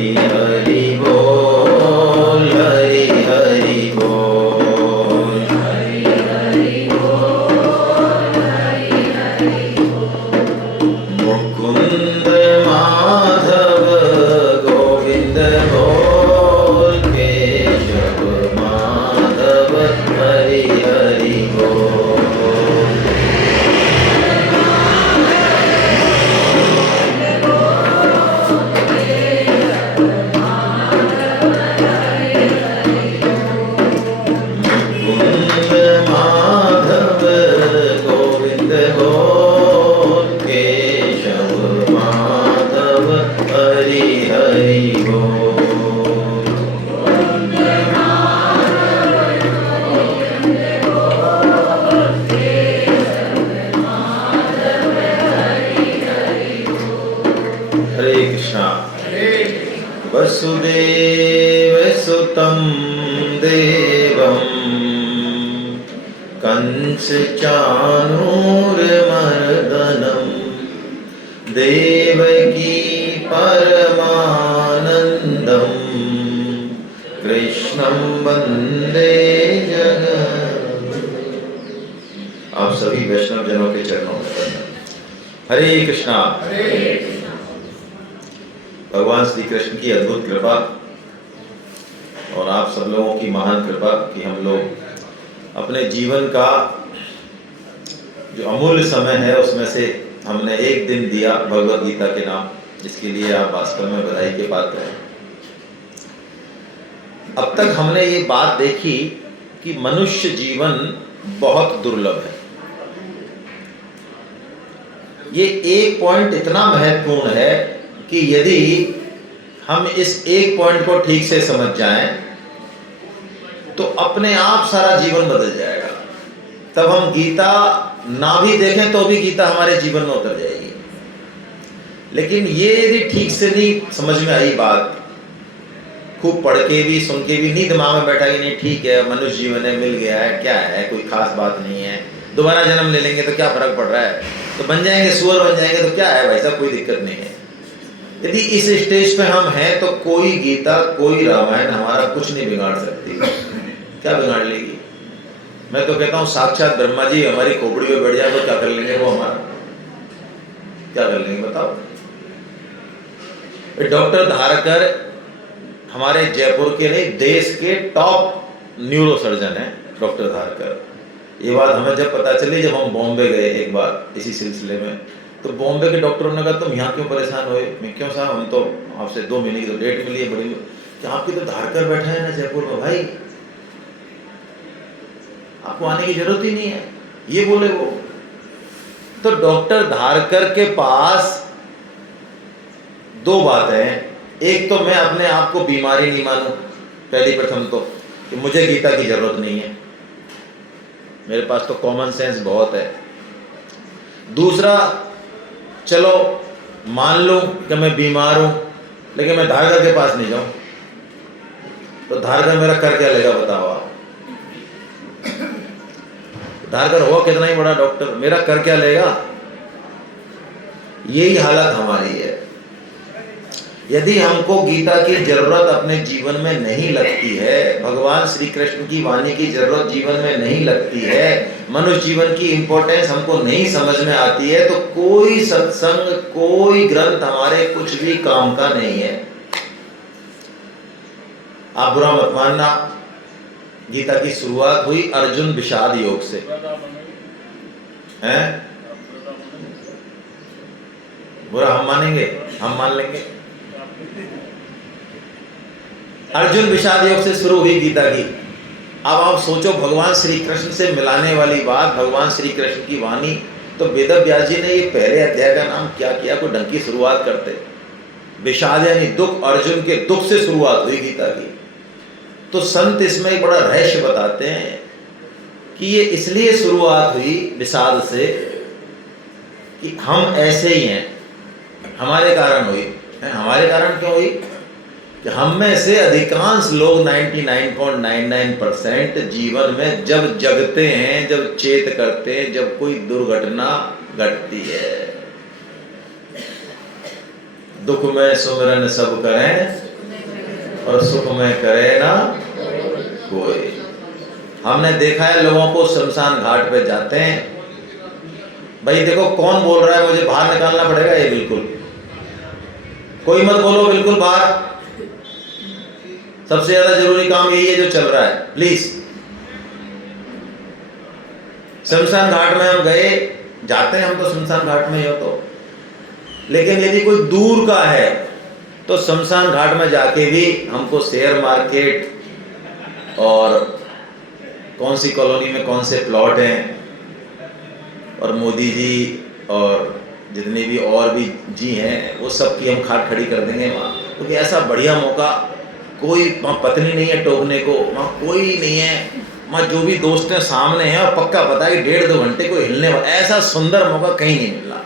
हरि बोल, हरि हरि बोल, मुकुंद माधव गोविंद बोल, केशव माधव हरि हरि बोल। मुकुंद माधव गोविंद बोल, केशव माधव हरि हरि बोल। हरे कृष्णा। वसुदेव सुतं देवं कंस चाणूरमर्दनं देवकी परमानंदं कृष्णं वंदे जगत्। आप सभी वैष्णव जनों के चरणों में प्रणाम। हरे कृष्णा। भगवान श्री कृष्ण की अद्भुत कृपा और आप सब लोगों की महान कृपा कि हम लोग अपने जीवन का जो अमूल्य समय है उसमें से हमने एक दिन दिया भगवद गीता के नाम, जिसके लिए आप वास्तव में बधाई के पात्र हैं। अब तक हमने ये बात देखी कि मनुष्य जीवन बहुत दुर्लभ है। ये एक पॉइंट इतना महत्वपूर्ण है कि यदि हम इस एक पॉइंट को ठीक से समझ जाएं तो अपने आप सारा जीवन बदल जाएगा। तब हम गीता ना भी देखें तो भी गीता हमारे जीवन में उतर जाएगी। लेकिन ये यदि ठीक से नहीं समझ में आई बात, खूब पढ़ के भी सुन के भी नहीं दिमाग में बैठा कि नहीं ठीक है मनुष्य जीवन है, मिल गया है, क्या है, कोई खास बात नहीं है, दोबारा जन्म ले लेंगे तो क्या फर्क पड़ रहा है, तो बन जाएंगे सुअर बन जाएंगे तो क्या है भाई साहब, कोई दिक्कत नहीं है। यदि इस स्टेज पे हम हैं तो कोई गीता कोई रामायण हमारा कुछ नहीं बिगाड़ सकती। क्या बिगाड़ लेगी? मैं तो कहता हूँ साक्षात ब्रह्मा जी हमारी खोपड़ी में बैठ जाए तो क्या कर लेंगे वो हमारा, क्या कर लेंगे बताओ। डॉक्टर धारकर हमारे जयपुर के नहीं देश के टॉप न्यूरो सर्जन है डॉक्टर धारकर। ये बात हमें जब पता चली जब हम बॉम्बे गए एक बार इसी सिलसिले में, तो बॉम्बे के डॉक्टरों ने कहा तुम यहाँ क्यों परेशान हुए? मैं क्यों साहब, हम तो आपसे 2 महीने की तो डेट मिली है बड़ी, कि आपकी तो धारकर बैठा है ना जयपुर में, भाई आपको आने की जरूरत ही नहीं है, ये बोले वो। तो डॉक्टर धारकर के पास 2 बातें हैं। एक तो मैं अपने आप को बीमारी नहीं मानूं, पहली प्रथम तो कि मुझे गीता की जरूरत नहीं है, मेरे पास तो कॉमन सेंस बहुत है। दूसरा, चलो मान लो कि मैं बीमार हूं लेकिन मैं धारकर के पास नहीं जाऊं तो धारकर मेरा कर क्या लेगा बताओ आप? धारकर हो कितना ही बड़ा डॉक्टर, मेरा कर क्या लेगा? यही हालत हमारी है। यदि हमको गीता की जरूरत अपने जीवन में नहीं लगती है, भगवान श्री कृष्ण की वाणी की जरूरत जीवन में नहीं लगती है, मनुष्य जीवन की इंपॉर्टेंस हमको नहीं समझ में आती है, तो कोई सत्संग कोई ग्रंथ हमारे कुछ भी काम का नहीं है। आप बुरा मत मानना, गीता की शुरुआत हुई अर्जुन विषाद योग से, हैं? बुरा हम मानेंगे? हम मान लेंगे। अर्जुन विषाद योग से शुरू हुई गीता की। अब आप सोचो भगवान श्री कृष्ण से मिलाने वाली बात, भगवान श्री कृष्ण की वाणी, तो वेद व्यास जी ने ये पहले अध्याय का नाम क्या किया? कोई ढंग की शुरुआत करते। विषाद यानी दुख, अर्जुन के दुख से शुरुआत हुई गीता की। तो संत इसमें एक बड़ा रहस्य बताते हैं कि ये इसलिए शुरुआत हुई विषाद से कि हम ऐसे ही हैं, हमारे कारण हुई। हमारे कारण क्यों हुई? कि हम में से अधिकांश लोग 99.99% जीवन में जब जगते हैं, जब चेत करते हैं, जब कोई दुर्घटना घटती है, दुख में सुमिरन सब करें और सुख में करे ना कोई। हमने देखा है लोगों को शमशान घाट पे जाते हैं, भाई देखो कौन बोल रहा है मुझे बाहर निकालना पड़ेगा, ये बिल्कुल कोई मत बोलो, बिल्कुल बाहर। सबसे ज्यादा जरूरी काम यही है जो चल रहा है, प्लीज। शमशान घाट में हम गए, जाते हैं हम तो शमशान घाट में हो तो, लेकिन यदि कोई दूर का है तो शमशान घाट में जाके भी हमको शेयर मार्केट और कौन सी कॉलोनी में कौन से प्लॉट हैं और मोदी जी और जितने भी और भी जी हैं वो सब की हम खाट खड़ी कर देंगे वहाँ, क्योंकि ऐसा बढ़िया मौका कोई वहाँ पत्नी नहीं है टोकने को, वहाँ कोई नहीं है, वहाँ जो भी दोस्त हैं सामने हैं और पक्का पता है कि 1.5-2 घंटे को हिलने वाला, ऐसा सुंदर मौका कहीं नहीं मिला।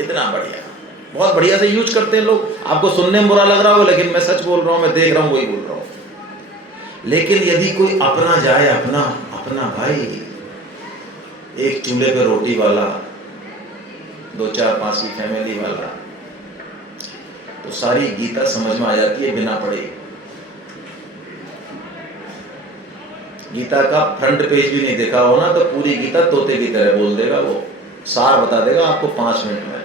इतना बढ़िया, बहुत बढ़िया से यूज करते हैं लोग। आपको सुनने में बुरा लग रहा हो लेकिन मैं सच बोल रहा हूँ, मैं देख रहा हूँ, वही बोल रहा हूँ। लेकिन यदि कोई अपना जाए, अपना अपना भाई, एक चूल्हे पे रोटी वाला, 2-4-5 की फैमिली वाला, तो सारी गीता समझ में आ जाती है बिना पढ़े। गीता का फ्रंट पेज भी नहीं देखा हो ना तो पूरी गीता तोते की तरह बोल देगा, वो सार बता देगा आपको 5 मिनट में।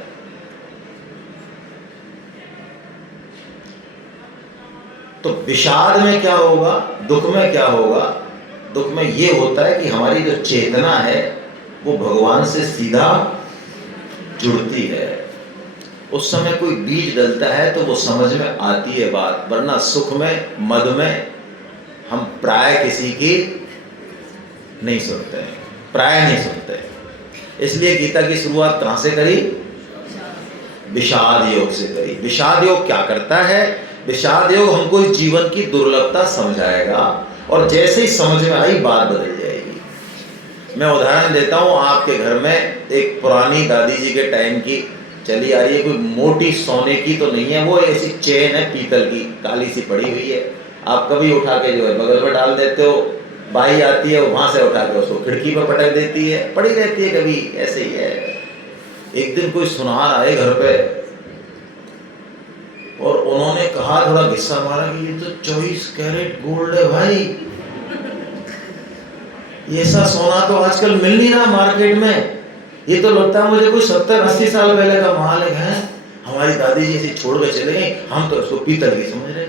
तो विषाद में क्या होगा, दुख में क्या होगा? दुख में ये होता है कि हमारी जो चेतना है वो भगवान से सीधा जुड़ती है। उस समय कोई बीज डलता है तो वो समझ में आती है बात, वरना सुख में मद में हम प्राय किसी की नहीं सुनते हैं, प्राय नहीं सुनते। इसलिए गीता की शुरुआत कहाँ से करी? विषाद योग से करी। विषाद योग क्या करता है? विषाद योग हमको इस जीवन की दुर्लभता समझाएगा, और जैसे ही समझ में आई बात बदल जाएगी। मैं उदाहरण देता हूँ, आपके घर में एक पुरानी दादी जी के टाइम की चली आ रही है, कोई मोटी सोने की तो नहीं है, वो ऐसी चेन है पीतल की, काली सी पड़ी हुई है। आप कभी उठा के जो है बगल में डाल देते हो, बाई आती है वहां से उठा के उसको खिड़की पर पटक देती है, पड़ी रहती है, कभी ऐसे ही है। एक दिन कोई सुनार आए घर पे और उन्होंने कहा, थोड़ा गुस्सा मारा कि ये तो 24 कैरेट गोल्ड है भाई, ये ऐसा सोना तो आजकल मिल नहीं रहा मार्केट में, ये तो लगता है मुझे कोई 70-80 साल पहले का माल है। हमारी दादी जी ऐसे छोड़ के चले गई, हम तो इसको पीतल की समझ रहे।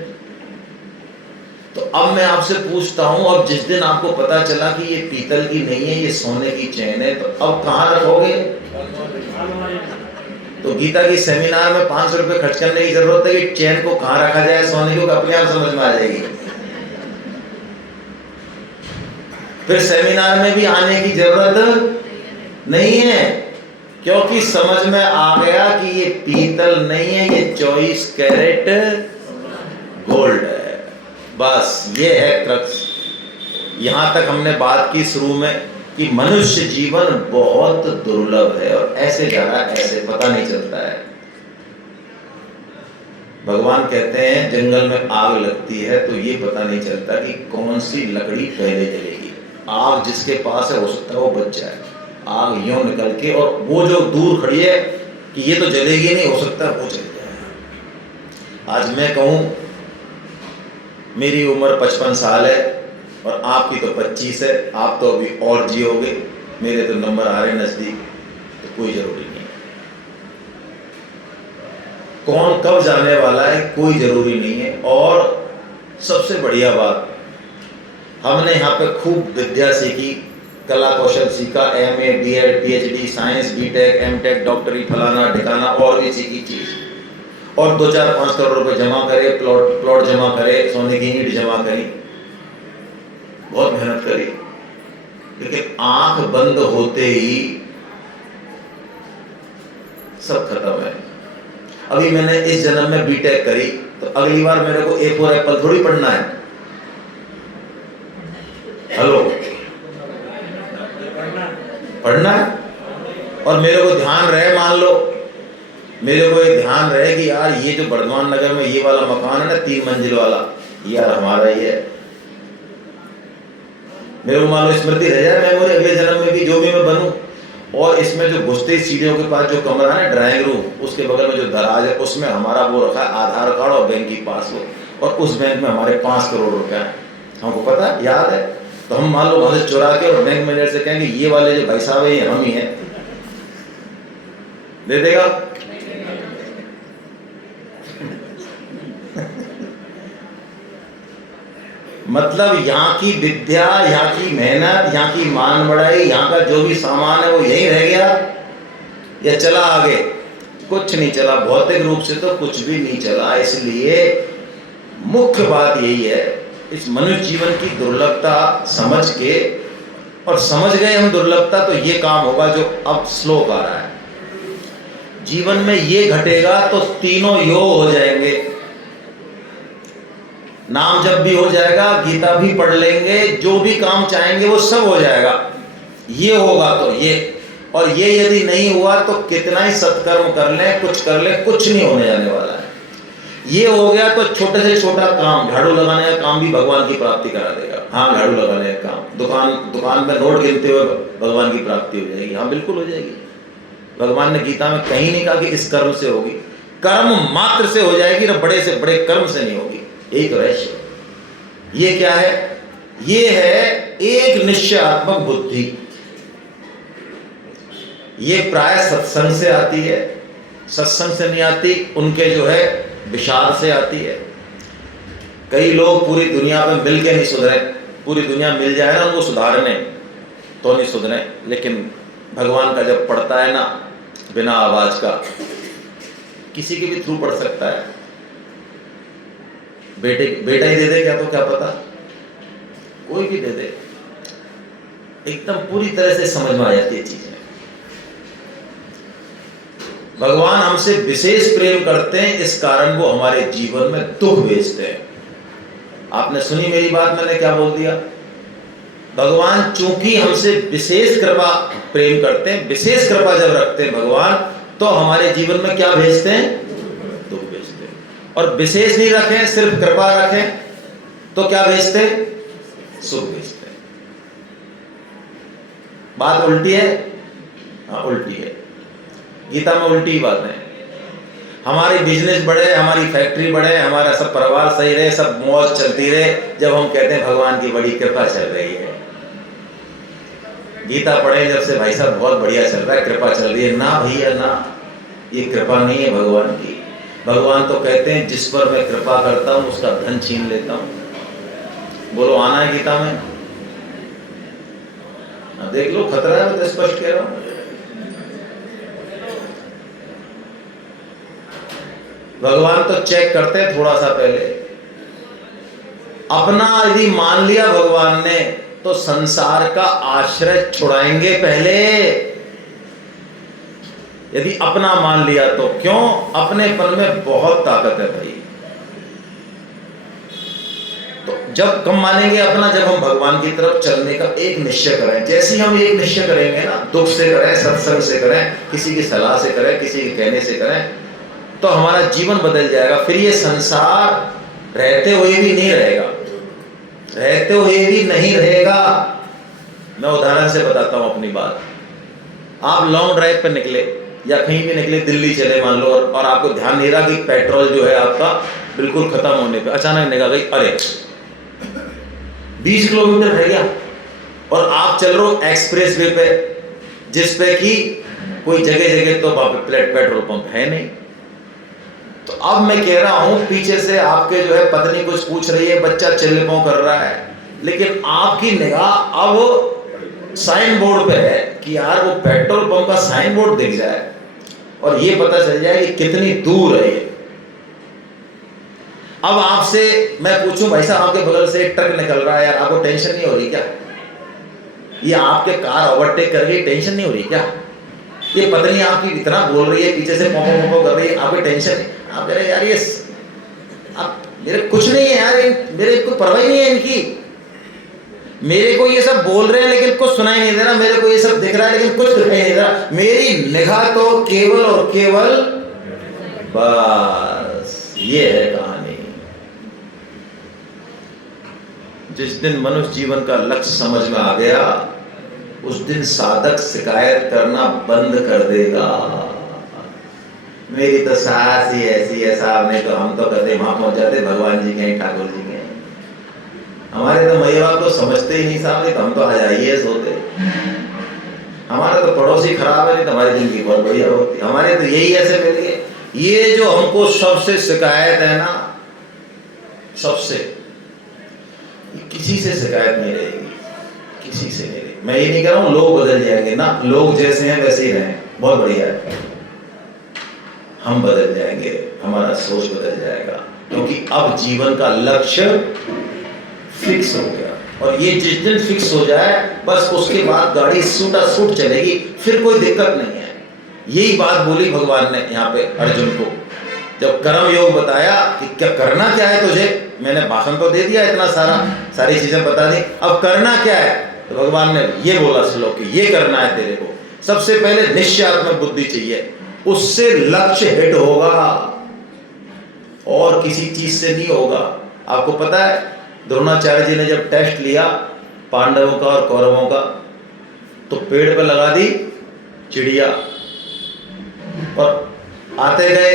तो अब मैं आपसे पूछता हूं, अब जिस दिन आपको पता चला कि ये पीतल की नहीं है, ये सोने की चैन है, तो अब कहाँ रखोगे? तो गीता की सेमिनार में 500 रुपए खर्च करने की जरूरत है कि चैन को कहाँ रखा जाए सोने को, अपने आप समझ में आ जाएगी। फिर सेमिनार में भी आने की जरूरत नहीं है, क्योंकि समझ में आ गया कि ये पीतल नहीं है, ये 24 कैरेट गोल्ड है। बस ये है क्रक्स। यहां तक हमने बात की शुरू में कि मनुष्य जीवन बहुत दुर्लभ है और ऐसे जा रहा है, ऐसे पता नहीं चलता है। भगवान कहते हैं जंगल में आग लगती है तो ये पता नहीं चलता कि कौन सी लकड़ी पहले जलेगी। आग जिसके पास है हो सकता है वो बच जाए, आग यूं निकल के, और वो जो दूर खड़ी है कि ये तो जलेगी नहीं, हो सकता है वो जल जाए। आज मैं कहूं मेरी उम्र 55 साल है और आपकी तो 25 है, आप तो अभी और जियोगे, मेरे तो नंबर आ रहे नजदीक, तो कोई जरूरी नहीं है। कौन कब जाने वाला है कोई जरूरी नहीं है। और सबसे बढ़िया बात, हमने यहाँ पे खूब विद्या सीखी, कला कौशल सीखा, MA, BEd, PhD, science, BTech, MTech, डॉक्टरी, फलाना ठिकाना और भी सीखी चीज, और 2-4-5 करोड़ रुपए जमा करे, प्लॉट जमा करे, सोने की ईंट जमा करी, बहुत मेहनत करी, लेकिन आंख बंद होते ही सब खत्म है। अभी मैंने इस जन्म में BTech करी तो अगली बार मेरे को A4 एप्पल थोड़ी पढ़ना है। हेलो, पढ़ना है। और मेरे को ध्यान रहे, मान लो मेरे को ये ध्यान रहे कि यार ये जो बर्धमान नगर में ये वाला मकान है ना 3 मंजिल वाला, यार हमारा ही है। मेरे को मान लो स्मृति रह जाए, मेमोरी अगले जन्म में भी जो भी मैं बनूं, और इसमें जो घुसते सीढ़ियों के पास जो कमरा है ना ड्राइंग रूम, उसके बगल में जो दराज है उसमें हमारा वो रखा है आधार कार्ड और बैंक की पासबुक, और उस बैंक में हमारे 5 करोड़ रुपए हैं, हमको पता है, याद है, तो हम मान लो वहां से चुरा के और बैंक मैनेजर से कहेंगे ये वाले जो भाई साहब है ये हम ही हैं, दे देगा? मतलब यहाँ की विद्या, यहाँ की मेहनत, यहाँ की मान बढ़ाई, यहाँ का जो भी सामान है वो यही रह गया या चला आगे? कुछ नहीं चला, भौतिक रूप से तो कुछ भी नहीं चला। इसलिए मुख्य बात यही है, इस मनुष्य जीवन की दुर्लभता समझ के, और समझ गए हम दुर्लभता, तो ये काम होगा जो अब श्लोक आ रहा है। जीवन में ये घटेगा तो तीनों योग हो जाएंगे, नाम जप भी हो जाएगा, गीता भी पढ़ लेंगे, जो भी काम चाहेंगे वो सब हो जाएगा। ये होगा तो ये, और ये यदि नहीं हुआ तो कितना ही सत्कर्म कर लें, कुछ कर लें, कुछ नहीं होने जाने वाला है। ये हो गया तो छोटे से छोटा काम, झाड़ू लगाने का काम भी भगवान की प्राप्ति करा देगा। हाँ, झाड़ू लगाने का काम, दुकान में नोट गिनते हुए भगवान की प्राप्ति हो जाएगी। हाँ, बिल्कुल हो जाएगी। भगवान ने गीता में कहीं नहीं कहा कि इस कर्म से होगी, कर्म मात्र से हो जाएगी, ना बड़े से बड़े कर्म से नहीं होगी। एक रहस्य, ये क्या है? ये है एक निश्चयात्मक बुद्धि। ये प्राय सत्संग से आती है, सत्संग से नहीं आती, उनके जो है विचार से आती है। कई लोग पूरी दुनिया में मिल के नहीं सुधरे, पूरी दुनिया मिल जाए ना उनको सुधारने तो नहीं सुधरे, लेकिन भगवान का जब पढ़ता है ना बिना आवाज का, किसी के भी थ्रू पढ़ सकता है। बेटा ही दे दे क्या, तो क्या पता, कोई भी दे दे, एकदम पूरी तरह से समझ में आ जाती है चीजें। भगवान हमसे विशेष प्रेम करते हैं, इस कारण वो हमारे जीवन में दुख भेजते हैं। आपने सुनी मेरी बात, मैंने क्या बोल दिया? भगवान चूंकि हमसे विशेष कृपा प्रेम करते हैं, विशेष कृपा जब रखते हैं भगवान, तो हमारे जीवन में क्या भेजते हैं? दुख भेजते हैं। और विशेष नहीं रखें, सिर्फ कृपा रखें, तो क्या भेजते हैं? सुख भेजते हैं। बात उल्टी है? हाँ, उल्टी है। गीता में उल्टी बात है। हमारी बिजनेस बढ़े, हमारी फैक्ट्री बढ़े, हमारा सब परिवार सही रहे, सब मौज चलती रहे, जब हम कहते हैं भगवान की बड़ी कृपा चल रही है। गीता पढ़े जब से, भाई साहब बहुत बढ़िया चल रहा है, कृपा चल रही है। ना भैया ना, ये कृपा नहीं है भगवान की। भगवान तो कहते हैं जिस पर मैं कृपा करता हूं उसका धन छीन लेता हूं। बोलो, आना है गीता में? देख लो, खतरा है, मैं तो स्पष्ट कह रहा हूं। भगवान तो चेक करते हैं थोड़ा सा पहले। अपना यदि मान लिया भगवान ने, तो संसार का आश्रय छुड़ाएंगे पहले। यदि अपना मान लिया तो, क्यों? अपनेपन में बहुत ताकत है भाई। तो जब कम मानेंगे अपना, जब हम भगवान की तरफ चलने का एक निश्चय करें। जैसे ही हम एक निश्चय करेंगे ना, दुख से करें, सत्संग से करें, किसी की सलाह से करें, किसी के कहने से करें, तो हमारा जीवन बदल जाएगा। फिर ये संसार रहते हुए भी नहीं रहेगा, रहते हुए भी नहीं रहेगा। मैं उदाहरण से बताता हूं अपनी बात। आप लॉन्ग ड्राइव पर निकले या कहीं भी निकले, दिल्ली चले मान लो, और आपको ध्यान नहीं रहा कि पेट्रोल जो है आपका बिल्कुल खत्म होने पे अचानक निगाह गई, अरे 20 किलोमीटर रह गया, और आप चल रहे हो एक्सप्रेस वे पे, जिस पे कि कोई जगह जगह तो पेट्रोल पंप है नहीं। तो अब मैं कह रहा हूं, पीछे से आपके जो है पत्नी कुछ पूछ रही है, बच्चा चिल्लापो कर रहा है, लेकिन आपकी निगाह अब साइन बोर्ड पे है कि यार वो पेट्रोल पंप का साइन बोर्ड दिख जाए और ये पता चल जाए कि कितनी दूर है ये। अब आपसे मैं पूछूं, भाई साहब आपके बगल से एक ट्रक निकल रहा है, यार आपको टेंशन नहीं हो रही क्या? ये आपके कार ओवरटेक कर रही है, टेंशन नहीं हो रही क्या? ये पत्नी आपकी इतना बोल रही है, पीछे से पोपो पोपो कर रही है, आपको टेंशन नहीं? आप कह रहे यार ये आप मेरे कुछ नहीं है यार, मेरे को परवाह नहीं है इनकी, मेरे को ये सब बोल रहे हैं लेकिन कुछ सुनाई नहीं दे रहा, मेरे को ये सब दिख रहा है लेकिन कुछ दिखाई नहीं दे रहा, मेरी निगाह तो केवल और केवल, बस ये है कहानी। जिस दिन मनुष्य जीवन का लक्ष्य समझ में आ गया, उस दिन साधक शिकायत करना बंद कर देगा। मेरी तो सास ही ऐसी है साहब, नहीं तो हम तो कहते वहां पहुंच जाते भगवान जी के हैं, ठाकुर जी के हैं। हमारे तो मैया बाप तो समझते ही नहीं साहब, नहीं तो हम तो हजाइए सोते। हमारा तो पड़ोसी खराब है, नहीं तो हमारी जिंदगी बहुत बढ़िया होती। हमारे तो यही ऐसे मिल गए। ये जो हमको सबसे शिकायत है ना, सबसे, किसी से शिकायत नहीं रहेगी, किसी से नहीं रहेगी। मैं ये नहीं कह रहा हूँ लोग बदल जाएंगे ना, लोग जैसे हैं वैसे ही रहें, बहुत बढ़िया है। हम बदल जाएंगे, हमारा सोच बदल जाएगा, क्योंकि अब जीवन का लक्ष्य फिक्स हो गया। और ये जिस दिन फिक्स हो जाए बस उसके बाद गाड़ी सूटा सूट चलेगी, फिर कोई दिक्कत नहीं है। यही बात बोली भगवान ने यहाँ पे अर्जुन को, जब कर्म योग बताया कि क्या करना क्या है तुझे। मैंने भाषण तो दे दिया इतना सारा, सारी चीजें बता दी, अब करना क्या है। तो भगवान ने ये बोला श्लोक कि ये करना है तेरे को। सबसे पहले निश्चयात्मक बुद्धि चाहिए, उससे लक्ष्य हिट होगा और किसी चीज से नहीं होगा। आपको पता है द्रोणाचार्य जी ने जब टेस्ट लिया पांडवों का और कौरवों का, तो पेड़ पर लगा दी चिड़िया, और आते गए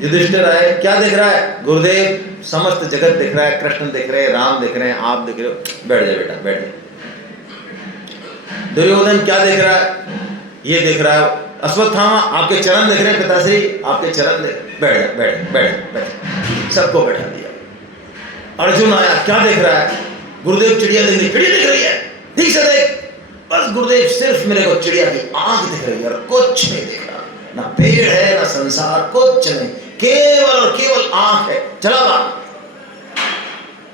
युधिष्ठिर आए, क्या दिख रहा है गुरुदेव, समस्त जगत दिख रहा है, कृष्ण दिख रहे हैं, राम दिख रहे हैं, आप दिख रहे हो, बैठ जाए बेटा बैठ जाए। दुर्योधन क्या दिख रहा है, ये दिख रहा है, अश्वत्थामा आपके चरण दिख रहे हैं, पिताश्री आपके चरण दिख, बैठ जाए बैठ बैठ बैठ, सबको बैठा दिया। अर्जुन आया, क्या देख रहा है गुरुदेव, चिड़िया दिख रही, चिड़िया दिख रही है, ठीक से देख। बस गुरुदेव सिर्फ मेरे को चिड़िया की आंख दिख रही है और कुछ नहीं दिख रहा, ना पेड़ है ना संसार, कुछ नहीं, केवल और केवल आंख है, चला बात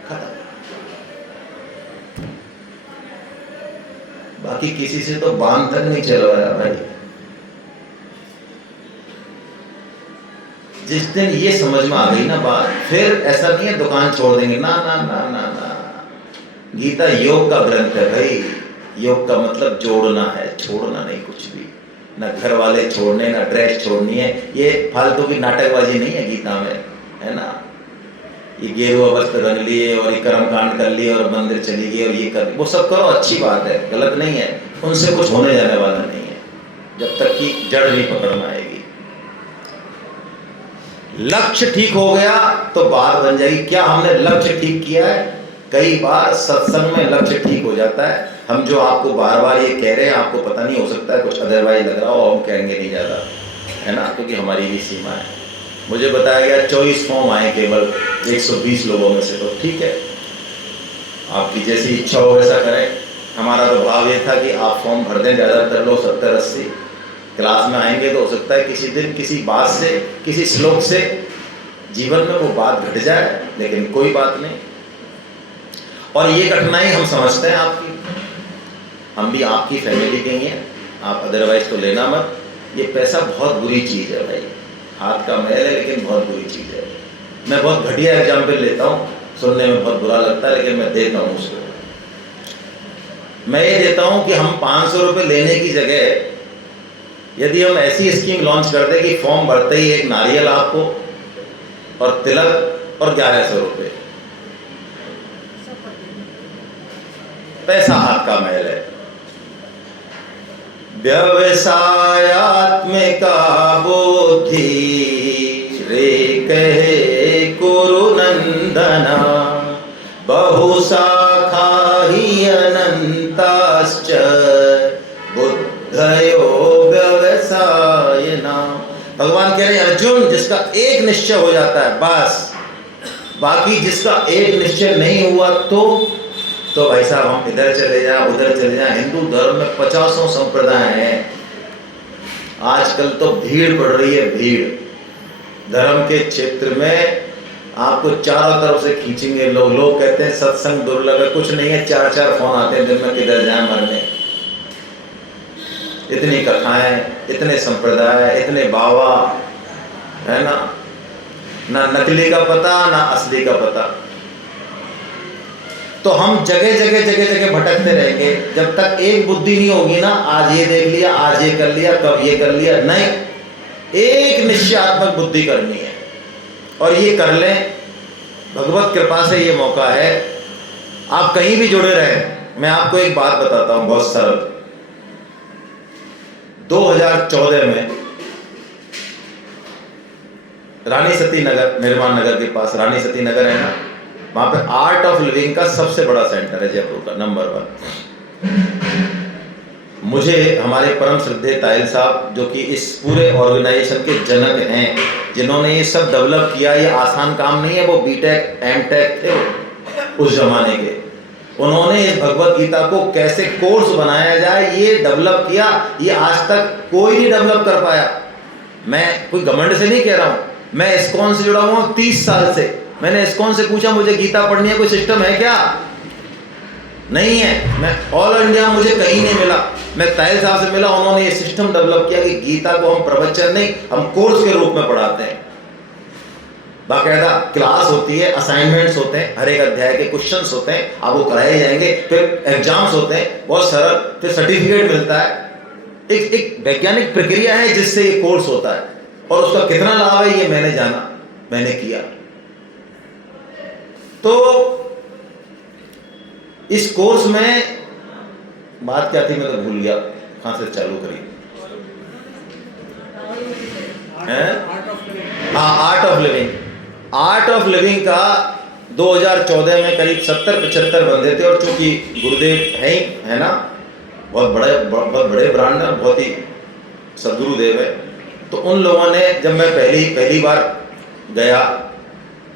खत्म। बाकी किसी से तो बांध तक नहीं चलवाया भाई। जिस दिन ये समझ में आ गई ना बात, फिर ऐसा नहीं है दुकान छोड़ देंगे, ना ना ना ना ना। गीता योग का ग्रंथ है भाई, योग का मतलब जोड़ना है, छोड़ना नहीं कुछ भी, ना घर वाले छोड़ने, ना ड्रेस छोड़नी है। ये फालतू की नाटकबाजी नहीं है गीता में, है ना। ये गेरुआ वस्त्र रंग लिए और ये कर्म कांड कर लिए और मंदिर चली गई और ये कर, वो सब करो, अच्छी बात है, गलत नहीं है, उनसे कुछ होने जाने वाला नहीं है जब तक कि जड़ नहीं पकड़ में आएगी। लक्ष्य ठीक हो गया तो बात बन जाएगी। क्या हमने लक्ष्य ठीक किया है? कई बार सत्संग में लक्ष्य ठीक हो जाता है। हम जो आपको बार बार ये कह रहे हैं, आपको पता नहीं, हो सकता है कुछ अदरवाइज लग रहा हो, हम कहेंगे नहीं ज़्यादा, है ना, क्योंकि हमारी भी सीमा है। मुझे बताया गया 24 फॉर्म आए केवल 120 लोगों में से, तो ठीक है, आपकी जैसी इच्छा हो वैसा करें। हमारा तो भाव ये था कि आप फॉर्म भर दें, ज़्यादातर लोग 70-80 क्लास में आएंगे तो हो सकता है किसी दिन किसी बात से, किसी श्लोक से जीवन में वो बात घट जाए, लेकिन कोई बात नहीं। और ये कठिनाई हम समझते हैं आपकी, हम भी आपकी फैमिली के ही हैं, आप अदरवाइज तो लेना मत। ये पैसा बहुत बुरी चीज़ है भाई, हाथ का मैल है लेकिन बहुत बुरी चीज़ है। मैं बहुत घटिया एग्जाम्पल लेता हूँ, सुनने में बहुत बुरा लगता है लेकिन मैं देता हूँ उसको। मैं ये देता हूँ कि हम 500 रुपये लेने की जगह यदि हम ऐसी स्कीम लॉन्च कर दें कि फॉर्म भरते ही एक नारियल आपको और तिलक और 1100 रुपये, पैसा हाथ का मैल है। व्यवसायात्मिका बुद्धि रे कहे कुरु नंदना, बहुशाखा ही अनंताश्च बुद्धयो व्यवसायिना। भगवान कह रहे हैं अर्जुन, जिसका एक निश्चय हो जाता है बस, बाकी जिसका एक निश्चय नहीं हुआ तो भाई साहब हम इधर चले जाएं उधर चले जाएं। हिंदू धर्म में 50 संप्रदाय हैं, आजकल तो भीड़ बढ़ रही है, भीड़ धर्म के क्षेत्र में आपको चारों तरफ से खींचेंगे लोग। लोग कहते हैं सत्संग दुर्लभ है, कुछ नहीं है, 4-4 फोन आते हैं दिन में, किधर जाए मरने। इतनी कथाएं, इतने संप्रदाय, इतने बाबा, है ना, ना नकली का पता ना असली का पता। तो हम जगह जगह भटकते रहेंगे जब तक एक बुद्धि नहीं होगी ना, आज ये देख लिया, आज ये कर लिया, कब ये कर लिया, नहीं, एक निश्चयात्मक बुद्धि करनी है। और ये कर लें, भगवत कृपा से ये मौका है, आप कहीं भी जुड़े रहें। मैं आपको एक बात बताता हूं बहुत सरल। 2014 में रानी सती नगर, निर्माण नगर के पास रानी सती नगर है ना, वहाँ पे आर्ट ऑफ लिविंग का सबसे बड़ा सेंटर है जयपुर का, नंबर 1। मुझे हमारे परम श्रद्धेय ताहिल साहब, जो कि इस पूरे ऑर्गेनाइजेशन के जनक हैं, जिन्होंने ये सब डेवलप किया, ये आसान काम नहीं है, वो बीटेक एमटेक थे उस जमाने के, उन्होंने इस भगवत गीता को कैसे कोर्स बनाया जाए ये डेवलप किया। ये आज तक कोई नहीं डेवलप कर पाया। मैं कोई घमंड से नहीं कह रहा हूँ, मैं इस्कॉन से जुड़ा हुआ हूँ 30 साल से। मैंने इस्कॉन से पूछा मुझे गीता पढ़नी है, कोई सिस्टम है क्या? नहीं है। मैं ऑल इंडिया मुझे कहीं नहीं मिला। मैं ताहिल साहब से मिला, उन्होंने ये सिस्टम डेवलप किया कि गीता को हम प्रवचन नहीं, हम कोर्स के रूप में पढ़ाते हैं। बाकायदा क्लास होती है, असाइनमेंट्स होते हैं, हर एक अध्याय के क्वेश्चंस होते हैं, आपको कराए जाएंगे, फिर एग्जाम्स होते हैं बहुत सरल, फिर सर्टिफिकेट मिलता है। एक वैज्ञानिक प्रक्रिया है जिससे ये कोर्स होता है, और उसका कितना लाभ है ये मैंने जाना, मैंने किया। तो इस कोर्स में बात क्या थी मैं तो भूल गया, कहां से चालू करी है? हाँ, art of living. Art of living का 2014 में करीब 70-75 बंदे थे, और चूंकि गुरुदेव है ही है ना, बहुत बड़े ब्रांड है, बहुत ही सदगुरुदेव है, तो उन लोगों ने, जब मैं पहली बार गया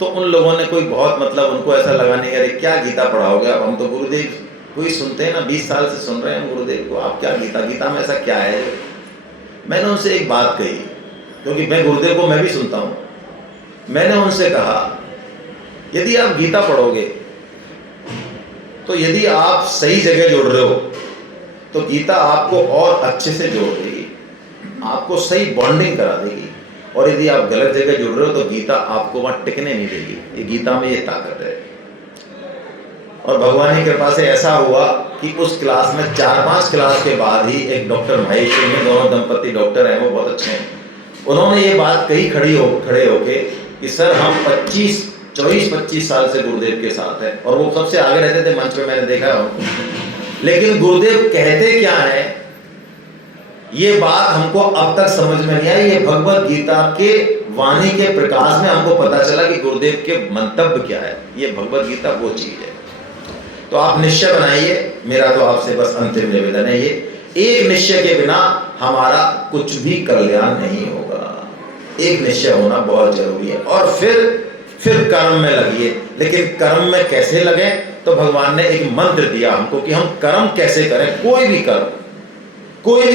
तो उन लोगों ने कोई बहुत मतलब उनको ऐसा लगा नहीं, अरे क्या गीता पढ़ाओगे आप, हम तो गुरुदेव को ही सुनते हैं ना, 20 साल से सुन रहे हैं हम गुरुदेव को, आप क्या गीता में ऐसा क्या है? मैंने उनसे एक बात कही, क्योंकि मैं गुरुदेव को मैं भी सुनता हूँ। मैंने उनसे कहा, यदि आप गीता पढ़ोगे तो यदि आप सही जगह जोड़ रहे हो तो गीता आपको और अच्छे से जोड़ देगी, आपको सही बॉन्डिंग करा देगी, और यदि आप गलत जगह जुड़ रहे हो तो गीता आपको वहां टिकने नहीं देगी। ये गीता में ये ताकत है। और भगवान की कृपा से ऐसा हुआ कि उस क्लास में 4-5 क्लास के बाद ही एक डॉक्टर महेश्वरी में, दोनों दंपति डॉक्टर हैं, वो बहुत अच्छे हैं, उन्होंने ये बात कही खड़े होके कि सर हम 24-25 साल से गुरुदेव के साथ हैं, और वो सबसे आगे रहते थे मंच पे, मैंने देखा है उनको, लेकिन गुरुदेव कहते क्या है ये बात हमको अब तक समझ में नहीं आई। ये भगवत गीता के वाणी के प्रकाश में हमको पता चला कि गुरुदेव के मंतव्य क्या है। ये भगवत गीता वो चीज है। तो आप निश्चय बनाइए, मेरा तो आपसे बस अंतिम निवेदन है, ये एक निश्चय के बिना हमारा कुछ भी कल्याण नहीं होगा। एक निश्चय होना बहुत जरूरी है, और फिर कर्म में लगिए। लेकिन कर्म में कैसे लगे? तो भगवान ने एक मंत्र दिया हमको कि हम कर्म कैसे करें। कोई भी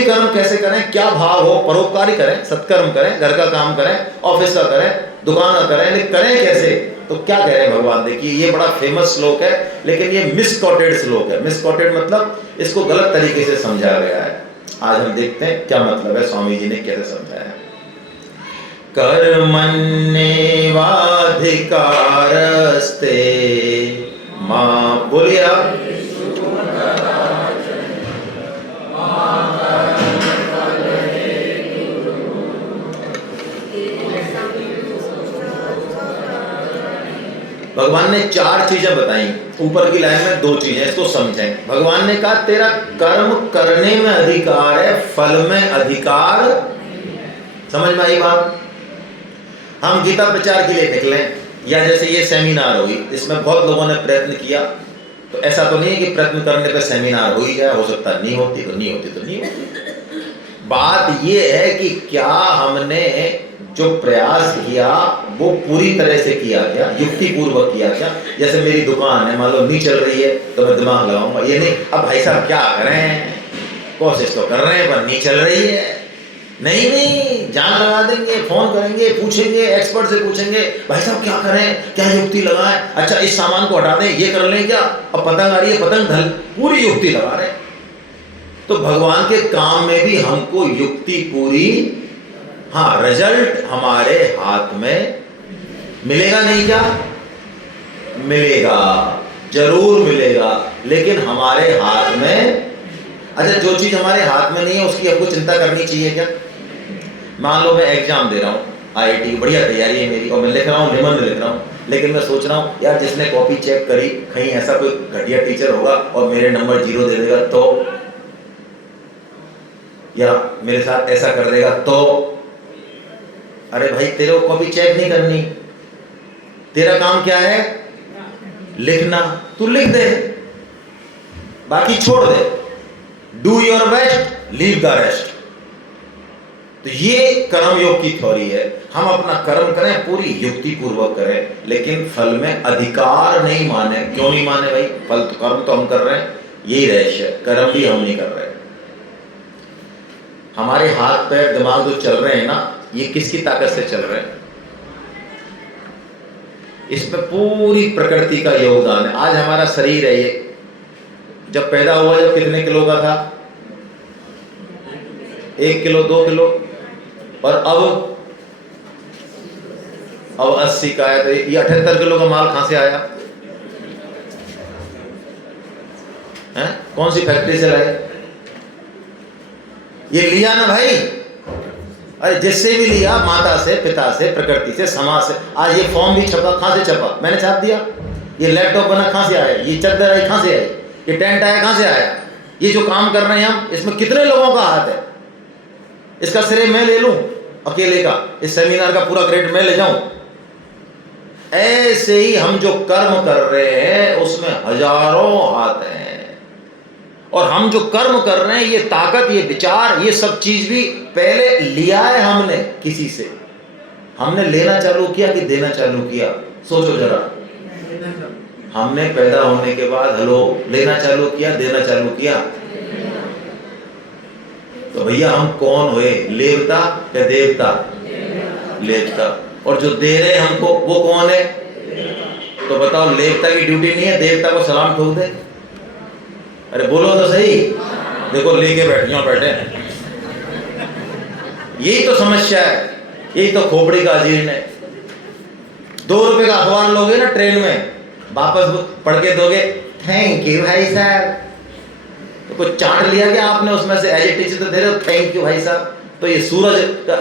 कर्म कैसे करें, क्या भाव हो, परोपकारी करें, सत्कर्म करें, घर का काम करें, ऑफिस का करें, दुकान का करें, लेकिन करें कैसे? तो क्या कह रहे हैं भगवान? देखिए, ये बड़ा फेमस श्लोक है, लेकिन ये मिसकोटेड श्लोक है। मिसकोटेड मतलब इसको गलत तरीके से समझा गया है। आज हम देखते हैं क्या मतलब है, स्वामी जी ने कैसे समझाया। कर्मण्येवाधिकारस्ते मां, बोलिए आप। भगवान ने 4 चीजें बताई, ऊपर की लाइन में 2 चीजें, इसको समझें। भगवान ने कहा तेरा कर्म करने में अधिकार है, फल में अधिकार। समझ में आई बात? हम गीता प्रचार के लिए निकले, या जैसे ये सेमिनार हुई, इसमें बहुत लोगों ने प्रयत्न किया, तो ऐसा तो नहीं है कि प्रयत्न करने पे सेमिनार हो ही जाए, हो सकता है नहीं होती तो नहीं होती। बात ये है कि क्या हमने जो प्रयास किया वो पूरी तरह से किया क्या, युक्ति पूर्वक किया क्या। जैसे मेरी दुकान है, मान लो नहीं चल रही है तो मैं दिमाग लगाऊंगा, ये नहीं अब भाई साहब क्या करें, कोशिश तो कर रहे हैं पर नहीं चल रही है, नहीं जान लगा देंगे, फोन करेंगे, पूछेंगे, एक्सपर्ट से पूछेंगे, भाई साहब क्या करें, क्या युक्ति लगाएं, अच्छा इस सामान को हटा दें, ये कर लें क्या, अब पतंग आ रही है, पतंग ढल, पूरी युक्ति लगा रहे हैं। तो भगवान के काम में भी हमको युक्ति पूरी, हाँ, रिजल्ट हमारे हाथ में मिलेगा नहीं क्या? मिलेगा, जरूर मिलेगा, लेकिन हमारे हाथ में। अच्छा, जो चीज हमारे हाथ में नहीं है उसकी हमको चिंता करनी चाहिए क्या? मान लो मैं एग्जाम दे रहा हूँ, IIT बढ़िया तैयारी है मेरी, और मैं लिख रहा हूँ, निबंध लिख रहा हूँ, लेकिन मैं सोच रहा हूँ यार जिसने कॉपी चेक करी, कहीं ऐसा कोई घटिया टीचर होगा और मेरे नंबर 0 दे देगा तो, या मेरे साथ ऐसा कर देगा तो अरे भाई तेरे को कभी चेक नहीं करनी, तेरा काम क्या है? लिखना। तू लिख दे, बाकी छोड़ दे। Do your best, leave the rest. तो ये कर्मयोग की थ्योरी है। हम अपना कर्म करें, पूरी युक्ति पूर्वक करें, लेकिन फल में अधिकार नहीं माने। क्यों नहीं माने भाई? फल तो, कर्म तो हम कर रहे हैं, यही रहस्य है। कर्म भी हम नहीं कर रहे। हमारे हाथ पैर दिमाग जो चल रहे हैं ना, ये किसकी ताकत से चल रहे हैं? इसमें पूरी प्रकृति का योगदान है। आज हमारा शरीर है ये, जब पैदा हुआ जब कितने किलो का था? 1 किलो 2 किलो, और अब 80 का है। तो ये 78 किलो का माल कहां से आया है? कौन सी फैक्ट्री से लाए? ये लिया ना भाई। अरे जिससे भी लिया, माता से, पिता से, प्रकृति से, समाज से। आज ये फॉर्म भी छपा, कहां से छपा? मैंने छाप दिया। ये लैपटॉप बना, कहां से आया? ये चादर आई, कहां से आई? ये टेंट आया, कहां से आया? ये जो काम कर रहे हैं हम, इसमें कितने लोगों का हाथ है? इसका श्रेय मैं ले लूं अकेले का? इस सेमिनार का पूरा क्रेडिट मैं ले जाऊं? ऐसे ही हम जो कर्म कर रहे हैं उसमें हजारों हाथ हैं। और हम जो कर्म कर रहे हैं, ये ताकत, ये विचार, ये सब चीज भी पहले लिया है हमने किसी से। हमने लेना चालू किया कि देना चालू किया? सोचो जरा। हमने पैदा होने के बाद हेलो लेना चालू किया, देना चालू किया? तो भैया हम कौन हुए? लेवता या देवता? लेवता। और जो दे रहे हमको वो कौन है? तो बताओ, लेवता की ड्यूटी नहीं है देवता को सलाम ठोक दे? अरे बोलो तो सही। देखो लेके बैठे हैं। यही तो समस्या है, यही तो खोपड़ी का अजीर्ण है। 2 रुपए का अखबार लोगे ना ट्रेन में, वापस पढ़ के दोगे थैंक यू भाई साहब। तो कुछ चाट लिया क्या आपने उसमें से? एजिटेशन तो दे रहे हो, थैंक यू भाई साहब। तो ये सूरज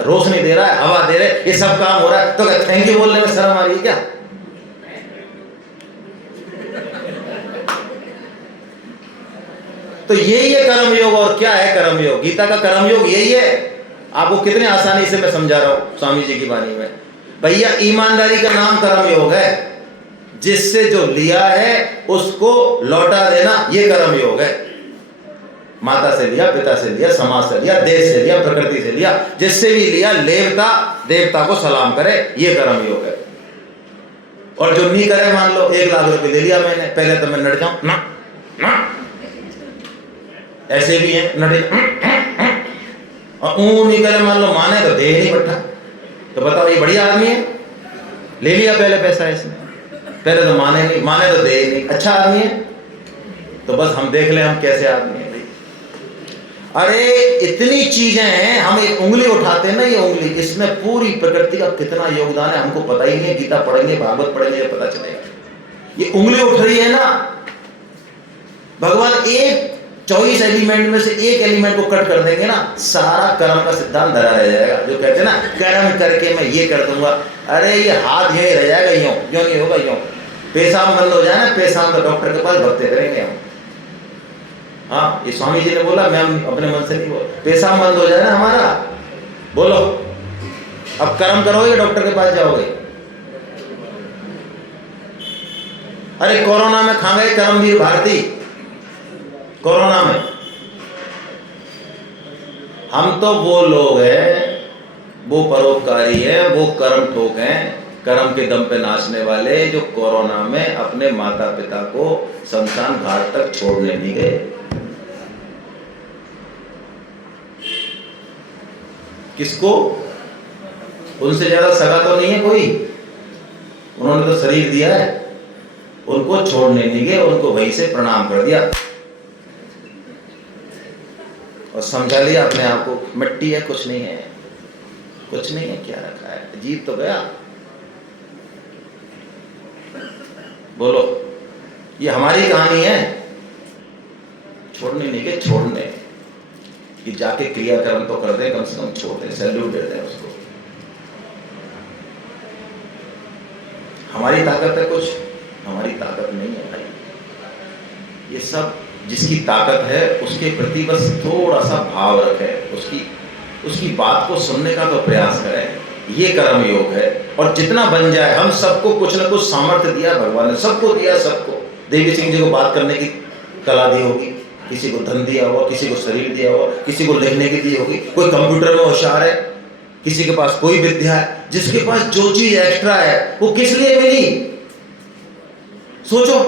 रोशनी दे रहा है, हवा दे रहे, ये सब काम हो रहा है, तो क्या थैंक यू बोलने में शर्म आ रही है क्या? तो यही है कर्मयोग। और क्या है कर्मयोग? गीता का कर्मयोग यही है। आपको कितने आसानी से मैं समझा रहा हूं स्वामी जी की वाणी में। भैया ईमानदारी का नाम कर्मयोग है। जिससे जो लिया है उसको लौटा देना, ये कर्मयोग है। माता से लिया, पिता से लिया, समाज से लिया, देश से लिया, प्रकृति से लिया, जिससे भी लिया, लेवता देवता को सलाम करे, ये कर्मयोग है। और जो नहीं करे, मान लो 1 लाख रुपए ले लिया मैंने, पहले तो मैं नट जाऊं ना ना, ऐसे भी है नटे। और नहीं करे, मान लो माने तो दे नहीं बैठा। तो बताओ ये बढ़िया आदमी है? ले लिया पहले पैसा इसने, पहले तो माने नहीं, माने तो दे नहीं। अच्छा आदमी है? तो बस हम देख लें हम कैसे आदमी है। अरे इतनी चीजें हैं, हम एक उंगली उठाते हैं ना, ये उंगली, इसमें पूरी प्रकृति का कितना योगदान है हमको पता ही नहीं है। गीता पढ़ेंगे, भागवत पढ़ेंगे, पता चलेगा। ये उंगली उठ रही है ना, भगवान एक 24 एलिमेंट में से एक एलिमेंट को कट कर देंगे ना, सारा कर्म का सिद्धांत धरा रह जाएगा। जो कहते हैं ना कर्म करके मैं ये कर दूंगा, अरे ये हाथ यही रह जाएगा, यूं नहीं होगा, यूं। पेशाब बंद हो जाए ना, पेशाब तो डॉक्टर के पास भगते करेंगे हम। हाँ, ये स्वामी जी ने बोला, मैं अपने मन से नहीं बोल। पेशाब बंद हो जाए ना हमारा, बोलो अब कर्म करोगे डॉक्टर के पास जाओगे? अरे कोरोना में खा गए कर्मवीर भारती, कोरोना में। हम तो वो लोग हैं, वो परोपकारी हैं, वो कर्म ठोक हैं, कर्म के दम पे नाचने वाले, जो कोरोना में अपने माता पिता को शमशान घाट तक छोड़ने नहीं गए। किसको? उनसे ज्यादा सगा तो नहीं है कोई, उन्होंने तो शरीर दिया है, उनको छोड़ने नहीं गए, उनको वहीं से प्रणाम कर दिया और समझा लिया अपने आप को मिट्टी है, कुछ नहीं है, कुछ नहीं है, क्या रखा है, जीत तो गया। बोलो, ये हमारी कहानी है, छोड़ने नहीं गए, छोड़ने कि जाके क्रियाकर्म तो कर दे, कम से कम छोड़ दे, सैल्यूट दे दे उसको। हमारी ताकत है कुछ? हमारी ताकत नहीं है भाई। ये सब जिसकी ताकत है उसके प्रति बस थोड़ा सा भाव रखें, उसकी बात को सुनने का तो प्रयास करें। ये कर्म योग है। और जितना बन जाए, हम सबको कुछ ना कुछ सामर्थ्य दिया भगवान ने, सबको दिया, सबको। देवी सिंह जी को बात करने की कला दी होगी, किसी को धन दिया होगा, किसी को शरीर दिया होगा, किसी को लिखने की दी होगी, कोई कंप्यूटर में होशियार है, किसी के पास कोई विद्या है। जिसके पास जो चीज एक्स्ट्रा है वो किस लिए मिली? सोचो,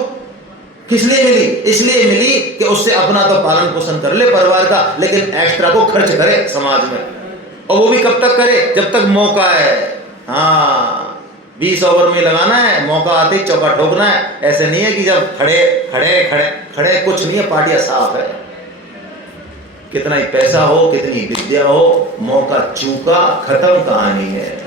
किस लिए मिली? इसलिए मिली कि उससे अपना तो पालन पोषण कर ले परिवार का, लेकिन एक्स्ट्रा को खर्च करे समाज में। और वो भी कब तक करे? जब तक मौका है। हाँ, 20 ओवर में लगाना है, मौका आते ही चौका ठोकना है। ऐसे नहीं है कि जब खड़े खड़े खड़े खड़े, कुछ नहीं है, पार्टियां साफ है। कितना ही पैसा हो, कितनी विद्या हो, मौका चूका, खत्म कहानी है।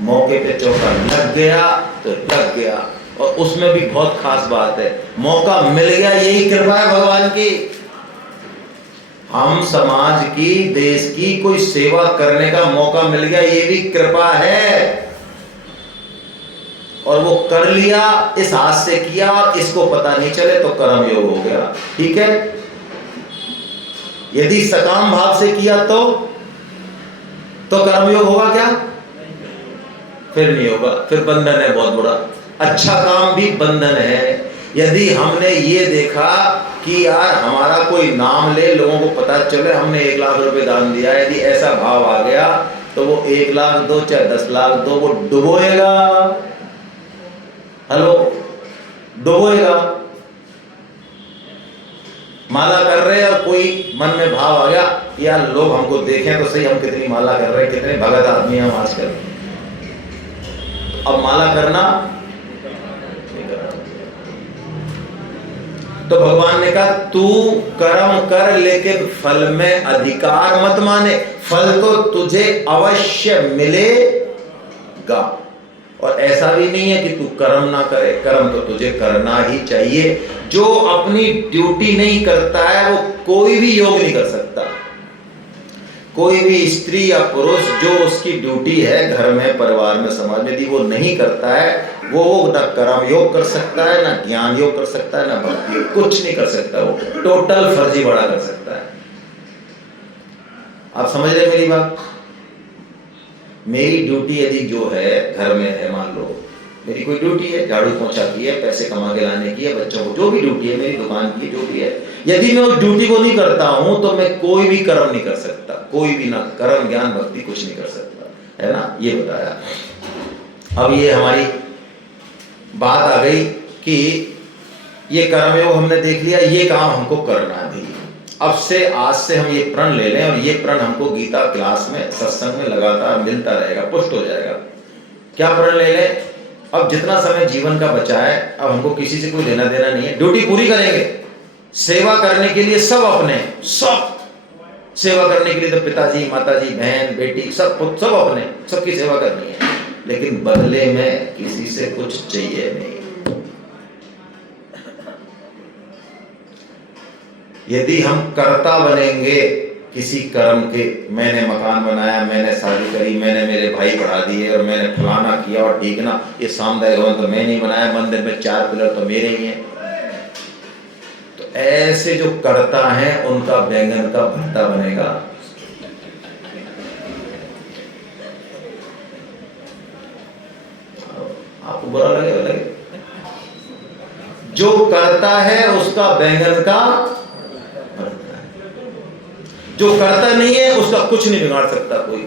मौके पे चौका लग गया तो लग गया। और उसमें भी बहुत खास बात है, मौका मिल गया, यही कृपा है भगवान की। हम समाज की, देश की कोई सेवा करने का मौका मिल गया, ये भी कृपा है। और वो कर लिया, इस हाथ से किया और इसको पता नहीं चले तो कर्म योग हो गया। ठीक है, यदि सकाम भाव से किया तो कर्म योग होगा क्या? फिर नहीं होगा, फिर बंधन है बहुत बड़ा। अच्छा काम भी बंधन है। यदि हमने ये देखा कि यार हमारा कोई नाम ले, लोगों को पता चले हमने 1 लाख रुपए दान दिया, यदि ऐसा भाव आ गया तो वो 1 लाख दो चाहे 10 लाख दो, वो डुबोएगा। हेलो, डुबोएगा। माला कर रहे हैं और कोई मन में भाव आ गया, यार लोग हमको देखें तो सही, हम कितनी माला कर रहे हैं, कितने भगत आदमी हम आजकल। अब माला करना नहीं करना। तो भगवान ने कहा तू कर्म कर, लेकिन फल में अधिकार मत माने। फल तो तुझे अवश्य मिलेगा। और ऐसा भी नहीं है कि तू कर्म ना करे, कर्म तो तुझे करना ही चाहिए। जो अपनी ड्यूटी नहीं करता है वो कोई भी योग नहीं कर सकता। कोई भी स्त्री या पुरुष जो उसकी ड्यूटी है घर में, परिवार में, समाज में, यदि वो नहीं करता है, वो ना कर्म योग कर सकता है, ना ज्ञान योग कर सकता है, ना भक्ति योग, कुछ नहीं कर सकता। वो टोटल फर्जीवाड़ा कर सकता है। आप समझ रहे मेरी बात? मेरी ड्यूटी यदि जो है घर में है, मान लो मेरी कोई ड्यूटी है, झाड़ू पोंछा की है, पैसे कमा के लाने की है, बच्चों को जो भी ड्यूटी है, मेरी दुकान की ड्यूटी है, यदि मैं उस ड्यूटी को नहीं करता हूं तो मैं कोई भी कर्म नहीं कर सकता। कोई भी, ना कर्म ज्ञान भक्ति कुछ नहीं कर सकता, है ना? ये बताया। अब ये हमारी बात आ गई कि ये कर्मयोग हमने देख लिया, ये काम हमको करना भी। अब से, आज से हम ये प्रण ले लें, और ये प्रण हमको गीता क्लास में, सत्संग में लगातार मिलता रहेगा, पुष्ट हो जाएगा। क्या प्रण ले लें? अब जितना समय जीवन का बचा है, अब हमको किसी से कोई लेना देना नहीं है, ड्यूटी पूरी करेंगे। सेवा करने के लिए सब अपने, सब सेवा करने के लिए तो पिताजी, माताजी, बहन, बेटी, सब अपने, सबकी सेवा करनी है, लेकिन बदले में किसी से कुछ चाहिए नहीं। यदि हम कर्ता बनेंगे किसी कर्म के, मैंने मकान बनाया, मैंने शादी करी, मैंने मेरे भाई पढ़ा दिए, और मैंने फलाना किया, और ठीक ना, ये सामुदायिक भवन तो मैं नहीं बनाया, मंदिर में 4 पिलर तो मेरे ही हैं, तो ऐसे जो कर्ता हैं उनका बैंगन का भरता बनेगा। आपको बुरा लगेगा, लगे। जो करता है उसका बैंगन का, जो करता नहीं है उसका कुछ नहीं बिगाड़ सकता कोई।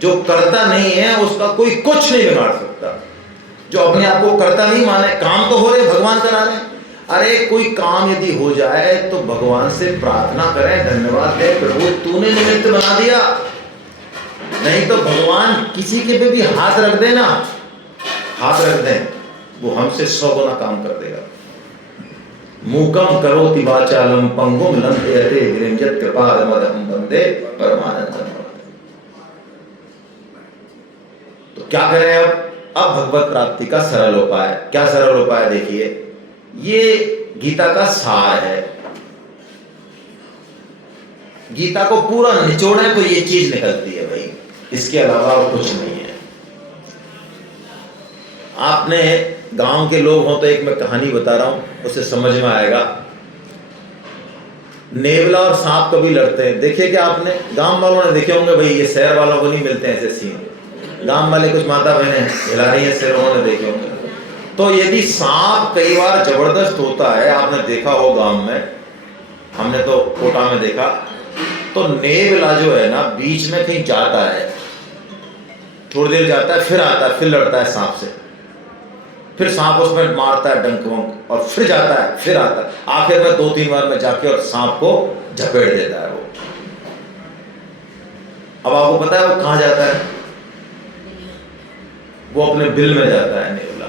जो करता नहीं है उसका कोई कुछ नहीं बिगाड़ सकता। जो अपने आप को करता नहीं माने, काम तो हो रहे, भगवान करा रहे। अरे कोई काम यदि हो जाए तो भगवान से प्रार्थना करें, धन्यवाद दें, प्रभु तूने निमित्त बना दिया। नहीं तो भगवान किसी के पे भी हाथ रख देना, हाथ रख दें, वो हमसे 100 गुना काम कर देगा। मूकम करोति वाचालम पंगुम लंघयते गिरिं यत्कृपादमहं वन्दे परमानंदं। तो क्या करें अब भगवत प्राप्ति का सरल उपाय। क्या सरल उपाय? देखिए, ये गीता का सार है। गीता को पूरा निचोड़े तो ये चीज निकलती है भाई, इसके अलावा और कुछ नहीं है। आपने गांव के लोग हो तो एक मैं कहानी बता रहा हूं, उसे समझ में आएगा। नेवला और सांप कभी लड़ते हैं, देखिए क्या आपने? गांव वालों ने देखे होंगे भाई, ये शहर वालों को नहीं मिलते ऐसे सीन। गांव वाले कुछ माता बहनें हिला रही हैं सिर, उन्होंने देखे होंगे। तो यदि सांप कई बार जबरदस्त होता है, आपने देखा हो गांव में, हमने तो कोटा में देखा, तो नेवला जो है ना बीच में कहीं जाता है, थोड़ी देर जाता है, फिर आता है, फिर लड़ता है सांप से, फिर सांप उसमें मारता है डंक वंक, और फिर जाता है, फिर आता है, आखिर में 2-3 बार में जाके और सांप को झपेट देता है वो। अब आपको पता है वो कहां जाता है? वो अपने बिल में जाता है नेवला।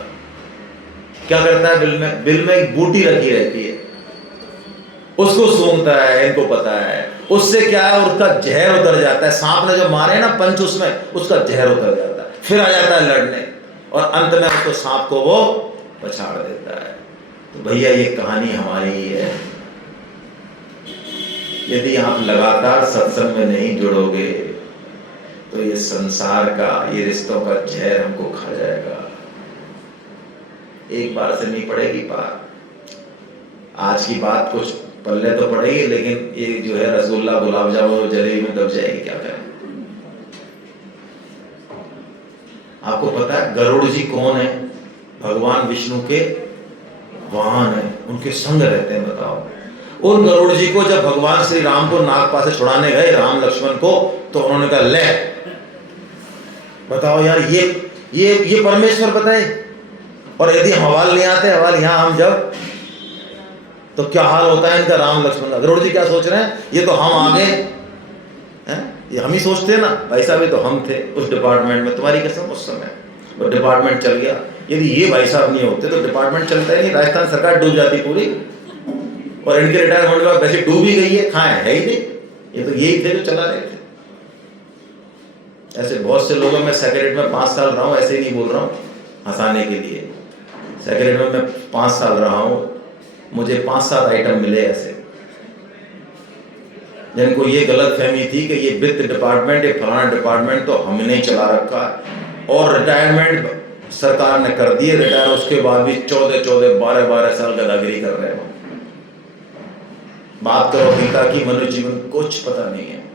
क्या करता है बिल में? बिल में एक बूटी रखी रहती है, उसको सूंघता है, इनको पता है। उससे क्या है, उसका जहर उतर जाता है, सांप ने जो मारे ना पंच उसमें, उसका जहर उतर जाता है, फिर आ जाता है लड़ने, और अंत में उसको सांप को वो पछाड़ देता है। तो भैया ये कहानी हमारी ही है। यदि आप लगातार सत्संग में नहीं जुड़ोगे तो ये संसार का, ये रिश्तों का जहर हमको खा जाएगा। एक बार से नहीं पड़ेगी पार। आज की बात कुछ पल्ले तो पड़ेगी, लेकिन ये जो है रसगुल्ला, गुलाब जामुन, जलेबी में दब जाएगी, क्या करें? आपको पता है गरुड़ जी कौन है? भगवान विष्णु के वाहन है, उनके संग रहते हैं। बताओ, उन गरुड़ जी को जब भगवान श्री राम को नागपाश से छुड़ाने गए, राम लक्ष्मण को, तो उन्होंने कहा ले, बताओ यार, ये परमेश्वर बताए। और यदि हम हवाल नहीं आते, हवाल यहाँ हम जब, तो क्या हाल होता है इनका, राम लक्ष्मण का। गरुड़ जी क्या सोच रहे हैं, ये तो हम आगे हैं, ये हम ही सोचते हैं ना, भाई साहब ये तो हम थे उस डिपार्टमेंट में, तुम्हारी कसम उस समय वो डिपार्टमेंट चल गया। यदि ये भाई साहब नहीं होते तो डिपार्टमेंट चलता ही नहीं, राजस्थान सरकार डूब जाती पूरी, और इनके रिटायर होने के बाद वैसे डूब ही गई है, कहाँ है ही नहीं, ये तो यही थे जो चला रहे थे। ऐसे बहुत से लोगों में सेक्रेटरी में 5 साल रहा हूँ, ऐसे ही नहीं बोल रहा हूँ हंसाने के लिए। सेक्रेटरी में मैं 5 साल रहा हूँ, मुझे 5-7 आइटम मिले ऐसे जिनको ये गलत फहमी थी कि ये वित्त डिपार्टमेंट, ये फलाना डिपार्टमेंट तो हमने ही चला रखा है, और रिटायरमेंट सरकार ने कर दिए, रिटायर उसके बाद भी 14-14, 12-12 साल गदागिरी कर रहे हैं। बात करो गीता की, मनुष्य जीवन कुछ पता नहीं है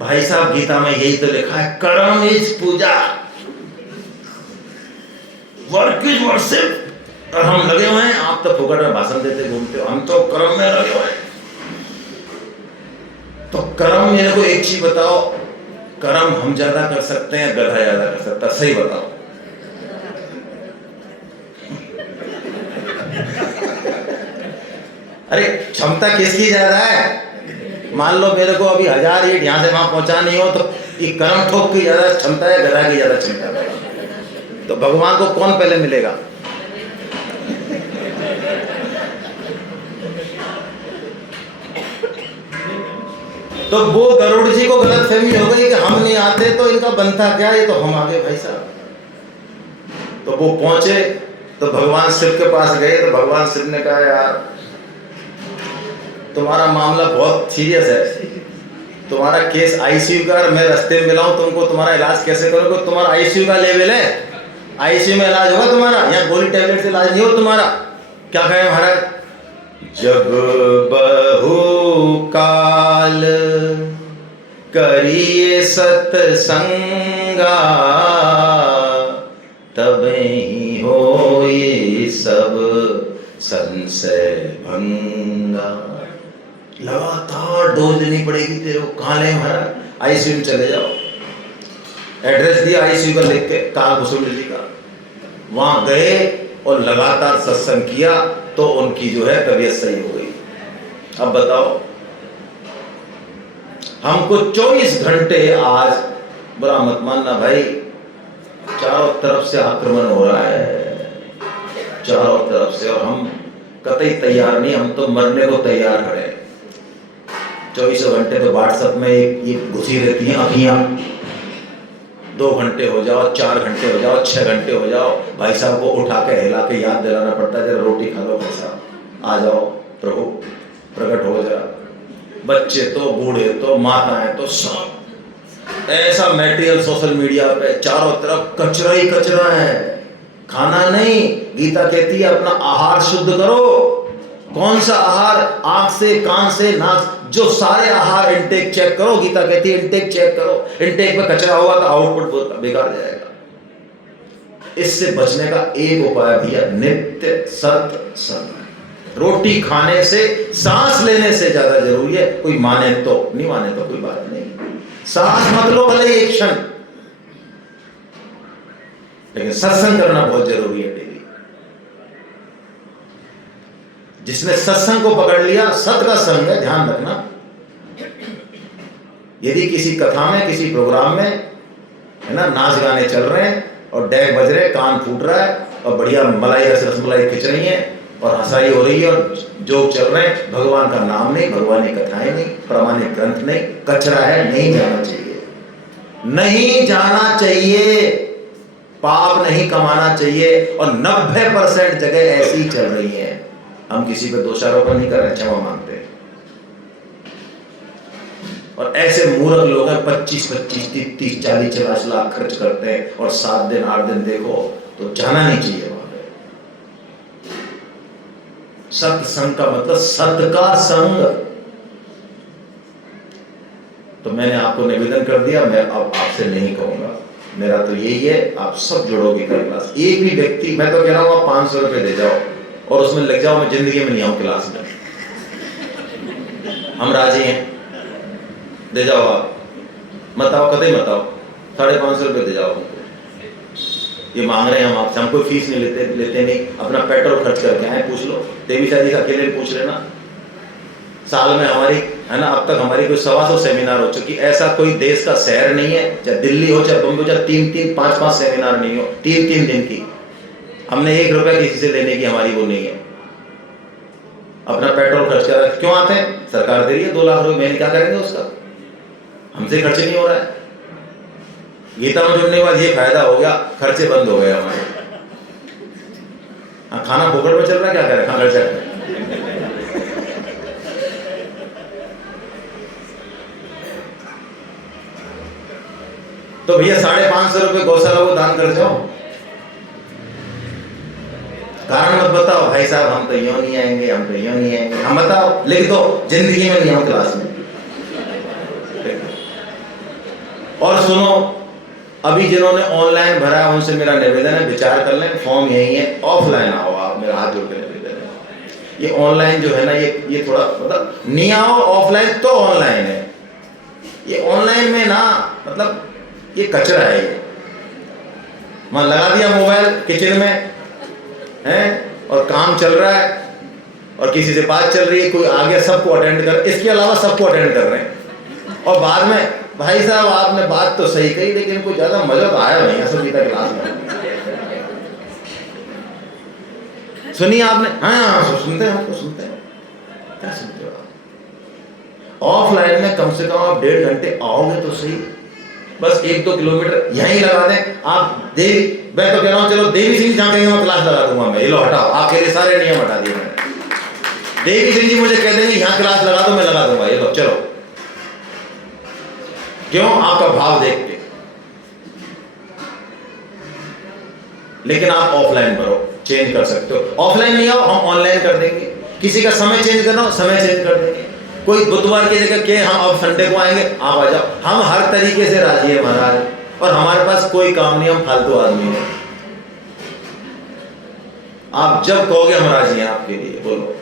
भाई साहब। गीता में यही तो लिखा है, karma is puja, work is worship. और हम लगे हुए हैं, आप तो फुकट में भाषण देते घूमते हो, हम तो कर्म में लगे हुए हैं। तो कर्म, मेरे को एक चीज बताओ, कर्म हम ज्यादा कर सकते हैं, गधा ज्यादा कर सकता है? सही बताओ। अरे क्षमता किसकी ज्यादा है? मान लो मेरे को अभी 1000 ईंट यहां से वहां पहुंचानी हो, तो ये कर्म ठोक की ज्यादा क्षमता है, गधा की ज्यादा क्षमता है? तो भगवान को कौन पहले मिलेगा? तो वो गरुड़ जी को गलतफहमी हो गई कि हम नहीं आते तो इनका बनता क्या, ये तो हम आ गए भाई साहब। तो वो पहुंचे तो भगवान शिव के पास गए, तो भगवान शिव ने कहा यार तुम्हारा मामला बहुत सीरियस है, तुम्हारा केस आईसीयू का, मैं रास्ते में मिला हूं तुमको, तुम्हारा इलाज कैसे करोगे? तुम्हारा आईसीयू का लेवल है, आईसीयू में इलाज होगा तुम्हारा, यहाँ गोली टैबलेट से इलाज नहीं हो तुम्हारा। क्या कहे महाराज? जब बहु काल करिए सत्संगा, तबे ही हो ये सब संशय भंगा। लगातार डोज देनी पड़ेगी तेरे को। कहाँ ले महाराज? आईसीयू में चले जाओ। एड्रेस दिया आईसीयू का लिख के, कालभूषण जी का। वहां गए और लगातार सत्संग किया तो उनकी जो है तबीयत सही हो गई। अब बताओ, हमको 24 घंटे, आज बुरा मत मानना भाई, चारों तरफ से आक्रमण हो रहा है, चारों तरफ से, और हम कतई तैयार नहीं, हम तो मरने को तैयार खड़े। 24 घंटे तो व्हाट्सएप में ये घुसी रहती हैं अखियां। 2 घंटे हो जाओ, 4 घंटे हो जाओ, 6 घंटे हो जाओ, भाई साहब को उठा के हिला के याद दिलाना पड़ता है, जरा रोटी खा लो भाई साहब, आ जाओ प्रभु प्रकट हो जरा। बच्चे तो, बूढ़े तो, माताएं तो, सब ऐसा मटेरियल सोशल मीडिया पे, चारों तरफ कचरा ही कचरा है, खाना नहीं। गीता कहती है अपना आहार शुद्ध करो। कौन सा आहार? आंख से, कान से, नाक, जो सारे आहार इंटेक चेक करो, गीता कहती है इंटेक चेक करो, इंटेक में कचरा होगा तो आउटपुट बेकार जाएगा। इससे बचने का एक उपाय भैया नित्य सत्संग। रोटी खाने से, सांस लेने से ज्यादा जरूरी है। कोई माने तो, नहीं माने तो कोई बात नहीं, सांस मत लो भले एक क्षण, लेकिन सत्संग करना बहुत जरूरी है डेली। जिसने सत्संग को पकड़ लिया, सत का संग है, ध्यान रखना। यदि किसी कथा में, किसी प्रोग्राम में, है ना, नाच गाने चल रहे हैं और डेक बज रहे, कान फूट रहा है और बढ़िया मलाई रसमलाई खिंच रही है और हंसाई हो रही है और जोक चल रहे हैं, भगवान का नाम नहीं, भगवान की कथाएं नहीं, प्रमाणिक ग्रंथ नहीं, कचरा है, नहीं जाना चाहिए, नहीं जाना चाहिए, पाप नहीं कमाना चाहिए। और 90% जगह ऐसी चल रही है। हम किसी पे दोषारोपण नहीं कर रहे, क्षमा मांगते हैं। और ऐसे मूर्ख लोग हैं, 25, 30, 40, 40 लाख खर्च करते हैं और 7 दिन 8 दिन देखो तो जाना नहीं चाहिए वहां पे। सत्संग का मतलब सत का संग। तो मैंने आपको निवेदन कर दिया, मैं अब आपसे नहीं कहूंगा, मेरा तो यही है, आप सब जुड़ोगे कल क्लास। एक भी व्यक्ति, मैं तो कह रहा हूं आप 500 रुपए दे जाओ और उसमें लग जाओ, मैं जिंदगी में नहीं आऊं क्लास में, हम राजी हैं, दे जाओ आप, मत आओ, कतई मत आओ, 550 रुपये दे जाओ हमको। ये मांग रहे हैं हम आपसे, हम कोई फीस नहीं लेते नहीं, अपना पेट्रोल खर्च करके आए, पूछ लो, देवी शादी अकेले पूछ लेना। साल में हमारी, है ना, अब तक हमारी कोई 125 सेमिनार हो चुकी। ऐसा कोई देश का शहर नहीं है, चाहे दिल्ली हो, चाहे बम्बई, चाहे 3-3, 5-5 सेमिनार नहीं हो, 3-3 दिन की। हमने 1 रुपया किसी से लेने की हमारी वो नहीं है। अपना पेट्रोल खर्च कर रहे, क्यों आते हैं? सरकार दे रही है 2 लाख रुपए, महीने, क्या करेंगे उसका? हमसे खर्च नहीं हो रहा है। गीता में जुड़ने के बाद ये फायदा हो गया, खर्चे बंद हो गए हमारे। हाँ, खाना फोकट में चल रहा है, क्या करें, खर्चा करें। तो भैया 550 रुपये गौशाला को दान कर जाओ। कारण मत बताओ भाई साहब, हम तो यूं नहीं आएंगे, हम तो यूं नहीं आएंगे, हम बताओ, लिख दो, जिंदगी में नहीं आऊं क्लास में। और सुनो, अभी जिन्होंने ऑनलाइन भरा है उनसे मेरा निवेदन है, विचार कर लें, फॉर्म यही है, ऑफलाइन आओ आप, मेरा हाथ जोड़ के निवेदन है। ये ऑनलाइन जो है ना, ये थोड़ा मतलब नहीं आओ ऑफलाइन तो ऑनलाइन है। ये ऑनलाइन में ना मतलब ये कचरा है। ये मैं लगा दिया मोबाइल किचन में है और काम चल रहा है और किसी से बात चल रही है, कोई आ गया, सबको अटेंड कर, इसके अलावा सबको अटेंड कर रहे हैं। और बाद में भाई साहब आपने बात तो सही कही, लेकिन कोई ज्यादा मजा तो आया नहीं असल गीता क्लास में। सुनिए आपने, हाँ सुनते हैं, आपको सुनते हैं, क्या सुनते हो आप? ऑफलाइन में कम से कम आप 1.5 घंटे आओगे तो सही, बस 1-2 किलोमीटर यहीं लगा दें आप। देवी, मैं तो कह रहा हूँ चलो देवी सिंह जहाँ कहेंगे मैं क्लास लगा दूंगा मैं, ये लो हटाओ, आपके लिए सारे नियम हटा दिए मैंने। देवी सिंह जी मुझे कह देंगे यहाँ क्लास लगा दो, मैं लगा दूंगा, ये लो चलो। क्यों? आपका भाव देख के। लेकिन आप ऑफलाइन भरो, चेंज कर सकते हो। ऑफलाइन नहीं आओ, हम ऑनलाइन कर देंगे। किसी का समय चेंज करना हो, समय चेंज कर देंगे। कोई बुधवार की जगह के हम अब संडे को आएंगे, आप आ जाओ, हम हर तरीके से राजी है महाराज। और हमारे पास कोई काम नहीं, हम फालतू आदमी है। आप जब कहोगे हम राजी हैं आपके लिए, बोलो।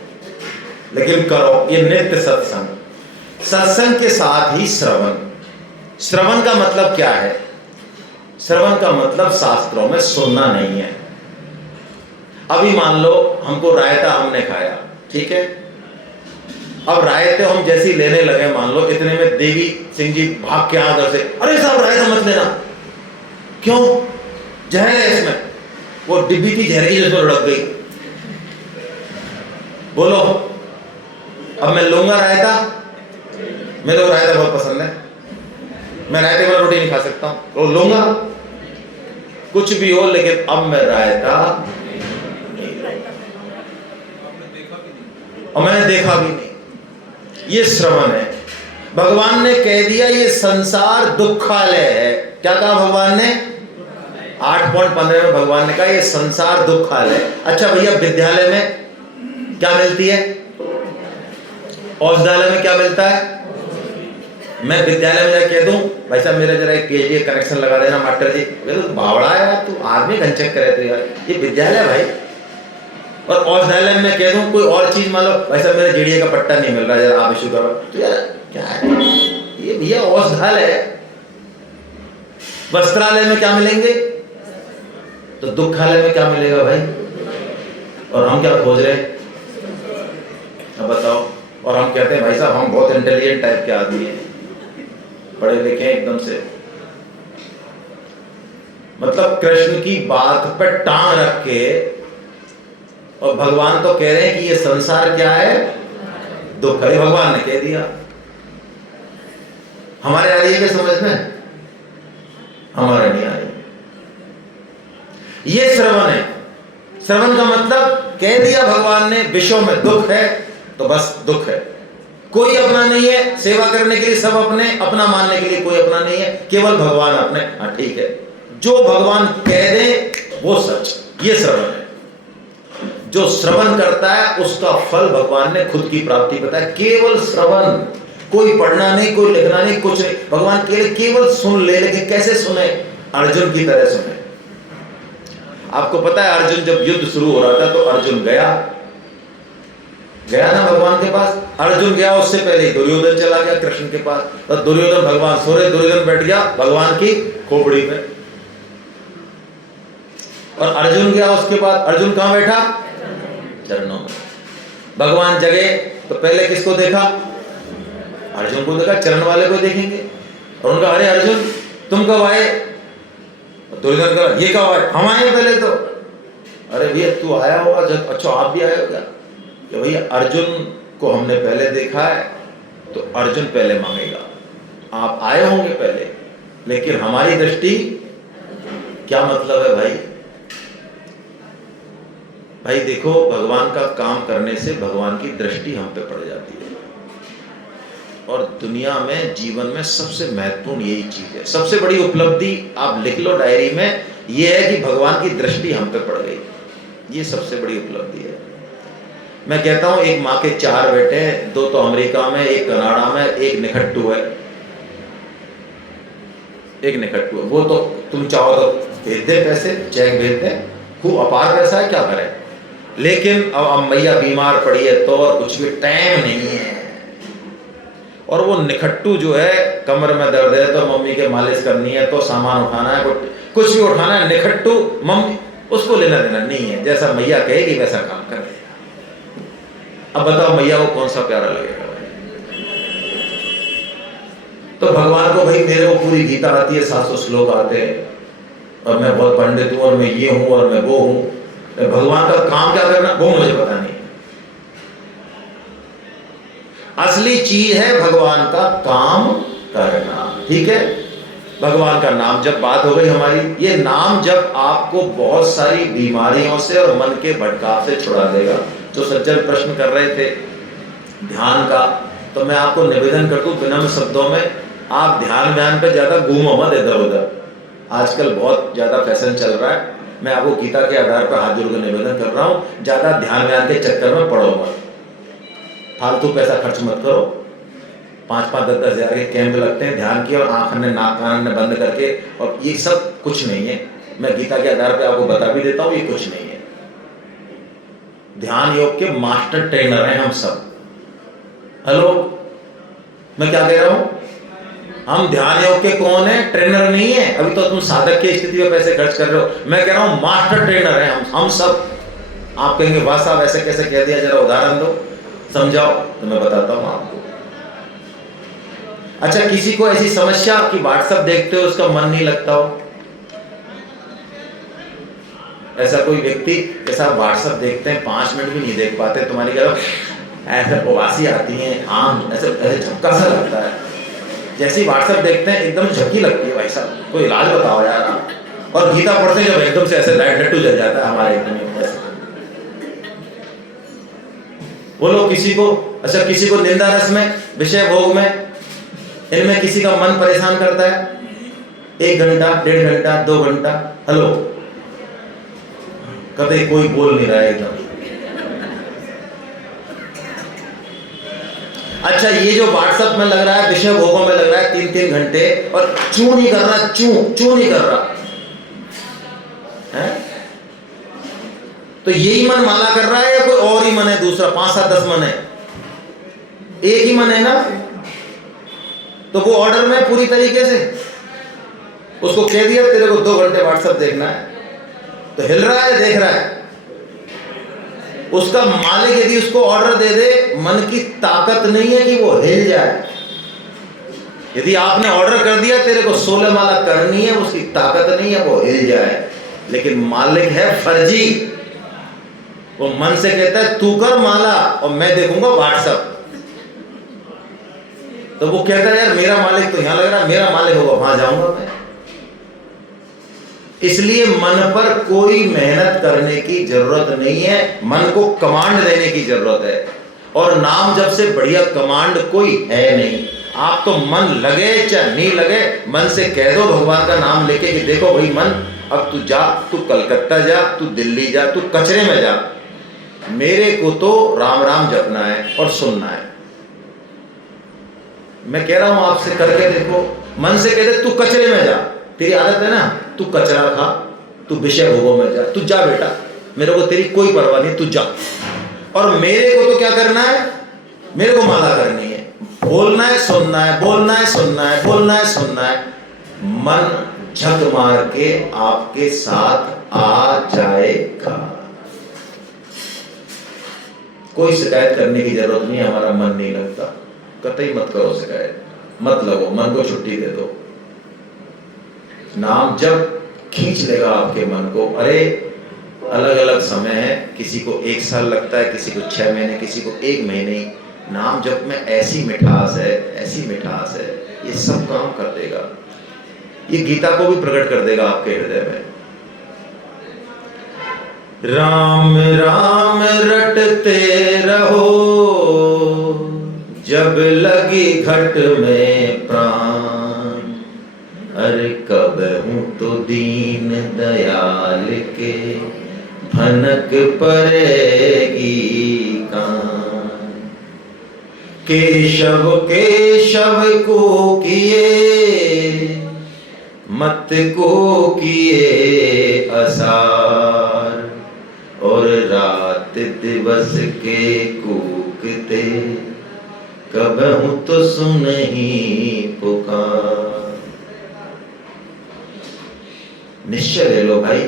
लेकिन करो ये नित्य सत्संग। सत्संग के साथ ही श्रवण। श्रवण का मतलब क्या है? श्रवण का मतलब शास्त्रों में सुनना नहीं है। अभी मान लो हमको रायता हमने खाया, ठीक है, अब रायते हम जैसी लेने लगे, मान लो इतने में देवी सिंह जी भाग के आकर से, अरे साहब रायता मत लेना। क्यों? जहर है इसमें। वो डिब्बी थी जहर की जिसमें लुढ़क गई। बोलो अब मैं लूंगा रायता? मेरे को रायता बहुत पसंद है, मैं रायते वाला रोटी नहीं खा सकता हूं, तो लूंगा कुछ भी हो, लेकिन अब मैं रायता और मैंने देखा भी नहीं। ये श्रवण है। भगवान ने कह दिया ये संसार दुखालय है। क्या कहा भगवान ने? 8.15 में भगवान ने कहा ये संसार दुखालय। अच्छा भैया, विद्यालय में क्या मिलती है? औषधालय में क्या मिलता है? मैं विद्यालय में जाकर कह दूं भाई साहब मेरा जरा एक पीएचडी कनेक्शन लगा देना मास्टर जी, तो भावड़ा है यार, तू आदमी घनचक करे तो यार, ये विद्यालय भाई। और औषधालय में कह दूं कोई और चीज, मान लो भाई साहब मेरा जीडीए का पट्टा नहीं मिल रहा यार, आप इशू करो, तो यार क्या है ये भैया, औषधालय है। वस्त्रालय में क्या मिलेंगे? तो दुखालय में क्या मिलेगा भाई? और हम क्या खोज रहे हैं? अब बताओ। और हम कहते हैं भाई साहब हम बहुत इंटेलिजेंट टाइप के आदमी हैं, पढ़े लिखे हैं एकदम से। मतलब कृष्ण की बात पर टांग रख के, और भगवान तो कह रहे हैं कि ये संसार क्या है? दुख है। भगवान ने कह दिया, हमारे आ रही है क्या समझ में? हमारे नहीं आ रही। ये श्रवण है। श्रवण का मतलब कह दिया भगवान ने, विश्व में दुख है तो बस दुख है, कोई अपना नहीं है, सेवा करने के लिए सब अपने, अपना मानने के लिए कोई अपना नहीं है, केवल भगवान अपने। हाँ ठीक है, जो भगवान कह दे वो सच, ये श्रवण है। जो श्रवण करता है उसका फल भगवान ने खुद की प्राप्ति बताया, केवल श्रवण, कोई पढ़ना नहीं, कोई लिखना नहीं, कुछ नहीं, भगवान केवल सुन ले। लेकिन कैसे सुने? अर्जुन की तरह सुने। आपको पता है अर्जुन जब युद्ध शुरू हो रहा था तो अर्जुन गया ना भगवान के पास। अर्जुन गया उससे पहले ही दुर्योधन चला गया कृष्ण के पास, तो दुर्योधन, भगवान सो रहे, दुर्योधन बैठ गया भगवान की खोपड़ी पे, और अर्जुन गया उसके बाद। अर्जुन कहां बैठा? चरणों में। भगवान जगे तो पहले किसको देखा? अर्जुन को देखा, चरण वाले को देखेंगे। और उनका अरे अर्जुन तुम कब आए? दुर्योधन कहा ये कब आए? हम आए पहले तो। अरे भैया तू आया होगा जब, अच्छा आप भी आए हो क्या? कि भैया अर्जुन को हमने पहले देखा है तो अर्जुन पहले मांगेगा, आप आए होंगे पहले, लेकिन हमारी दृष्टि क्या मतलब है भाई? भाई देखो, भगवान का काम करने से भगवान की दृष्टि हम पे पड़ जाती है। और दुनिया में, जीवन में सबसे महत्वपूर्ण यही चीज है, सबसे बड़ी उपलब्धि आप लिख लो डायरी में, ये है कि भगवान की दृष्टि हम पे पड़ गई। ये सबसे बड़ी उपलब्धि है। मैं कहता हूं एक माँ के 4 बेटे हैं, 2 तो अमेरिका में, एक कनाडा में, एक निखट्टू है। एक निखट्टू है, वो तो तुम चाहो तो भेज दे पैसे, चेक भेज दे, खूब अपार पैसा है, क्या करें। लेकिन अब मैया बीमार पड़ी है तो और कुछ भी टाइम नहीं है। और वो निखट्टू जो है, कमर में दर्द है तो मम्मी के मालिश करनी है, तो सामान उठाना है, कुछ भी उठाना है, निखट्टू मम्मी, उसको लेना देना नहीं है, जैसा मैया कहेगी वैसा काम कर लेगा। अब बताओ मैया को कौन सा प्यारा लगेगा? तो भगवान को भाई मेरे को पूरी गीता आती है, 700 श्लोक आते हैं, और मैं बहुत पंडित हूं, और मैं ये हूं, और मैं वो हूं। भगवान का काम क्या करना वो मुझे पता नहीं। असली चीज है भगवान का काम करना, ठीक है। भगवान का नाम जब बात हो गई हमारी, ये नाम जब आपको बहुत सारी बीमारियों से और मन के भटकाव से छुड़ा देगा। जो सज्जन प्रश्न कर रहे थे ध्यान का, तो मैं आपको निवेदन कर दूं विनम्र शब्दों में, आप ध्यान पे ज्यादा घूमो मत इधर उधर। आजकल बहुत ज्यादा फैशन चल रहा है, मैं आपको गीता के आधार पर हाथ जोड़ कर निवेदन कर रहा हूं, ज्यादा ध्यान के चक्कर में पड़ो मत, फालतू पैसा खर्च मत करो। 5-5, 10-10 हजार के कैंप लगते हैं ध्यान की, और आंख ने नाक कान ने बंद करके, और ये सब कुछ नहीं है। मैं गीता के आधार पर आपको बता भी देता हूं, ये कुछ नहीं है। ध्यान योग के मास्टर ट्रेनर हैं हम सब। हेलो, मैं क्या कह रहा हूं? हम ध्यान योग के कौन है? ट्रेनर नहीं है। अभी तो तुम साधक की स्थिति में पैसे खर्च कर रहे हो, मैं कह रहा हूं मास्टर ट्रेनर है हम सब। आप कहेंगे वाह साहब ऐसे कैसे कह दिया, जरा उदाहरण दो, समझाओ, तो मैं बताता हूं आपको। अच्छा, किसी को ऐसी समस्या कि व्हाट्सएप देखते हो उसका मन नहीं लगता हो, ऐसा कोई व्यक्ति ऐसा व्हाट्सएप देखते हैं 5 मिनट भी नहीं देख पाते, तुम्हारी क्या ऐसे प्रवासी आती हैं, हाँ ऐसे झटका सा लगता है, जैसे ही व्हाट्सएप देखते हैं एकदम झटकी लगती है, भाई साहब कोई इलाज बताओ यार आप। और गीता पढ़ते जब एकदम से ऐसे लाइट लट्टू जल जाता है हमारे एकदम। बोलो किसी को, अच्छा किसी को निंदा रस में, विषय भोग में, इनमें किसी का मन परेशान करता है, 1 घंटा, 1.5 घंटा, 2 घंटा, हेलो, कभी कोई बोल नहीं रहा है एकदम। अच्छा, ये जो व्हाट्सएप में लग रहा है, विषय भोगों में लग रहा है 3-3 घंटे, और चू नहीं कर रहा, चू नहीं कर रहा है? तो यही मन माला कर रहा है या कोई और ही मन है दूसरा? 5-7-10 मन है, एक ही मन है ना? तो वो ऑर्डर में पूरी तरीके से उसको कह दिया तेरे को 2 घंटे व्हाट्सएप देखना है, तो हिल रहा है, देख रहा है। उसका मालिक यदि उसको ऑर्डर दे दे, मन की ताकत नहीं है कि वो हिल जाए। यदि आपने ऑर्डर कर दिया तेरे को 16 माला करनी है, उसकी ताकत नहीं है वो हिल जाए। लेकिन मालिक है फर्जी, वो मन से कहता है तू कर माला और मैं देखूंगा व्हाट्सएप। तो वो कहता है यार मेरा मालिक तो यहां लग रहा है, मेरा मालिक होगा वहां जाऊंगा मैं। इसलिए मन पर कोई मेहनत करने की जरूरत नहीं है, मन को कमांड देने की जरूरत है। और नाम जब से बढ़िया कमांड कोई है नहीं। आप तो मन लगे चाहे नहीं लगे, मन से कह दो भगवान का नाम लेके कि देखो भाई मन, अब तू जा, तू कलकत्ता जा, तू दिल्ली जा, तू कचरे में जा, मेरे को तो राम राम जपना है और सुनना है। मैं कह रहा हूं आपसे, करके देखो। मन से कह दे तू कचरे में जा, तेरी आदत है ना, तू कचरा खा, तू विषय भोगों में जा, तू जा बेटा, मेरे को तेरी कोई परवाह नहीं, तू जा। और मेरे को तो क्या करना है, मेरे को माला करनी है, बोलना है सुनना है, बोलना है सुनना है, बोलना है सुनना है। मन झक मार के आपके साथ आ जाएगा। कोई शिकायत करने की जरूरत नहीं, हमारा मन नहीं लगता, कतई मत करो शिकायत, मत लगो, मन को छुट्टी दे दो। नाम जब खींच लेगा आपके मन को। अरे अलग अलग समय है, किसी को 1 साल लगता है, किसी को 6 महीने, किसी को 1 महीने। नाम जप में ऐसी मिठास है, ऐसी मिठास है, ये सब काम कर देगा। ये गीता को भी प्रकट कर देगा आपके हृदय में। राम राम रटते रहो, जब लगी घट में प्राण, अरे कब हूं तो दीन दयाल के भनक पड़ेगी कान। केशव केशव को किए, मत को किए असार, और रात दिवस के कूकते, कब हूं तो सुनही पुकार। निश्चय ले लो भाई,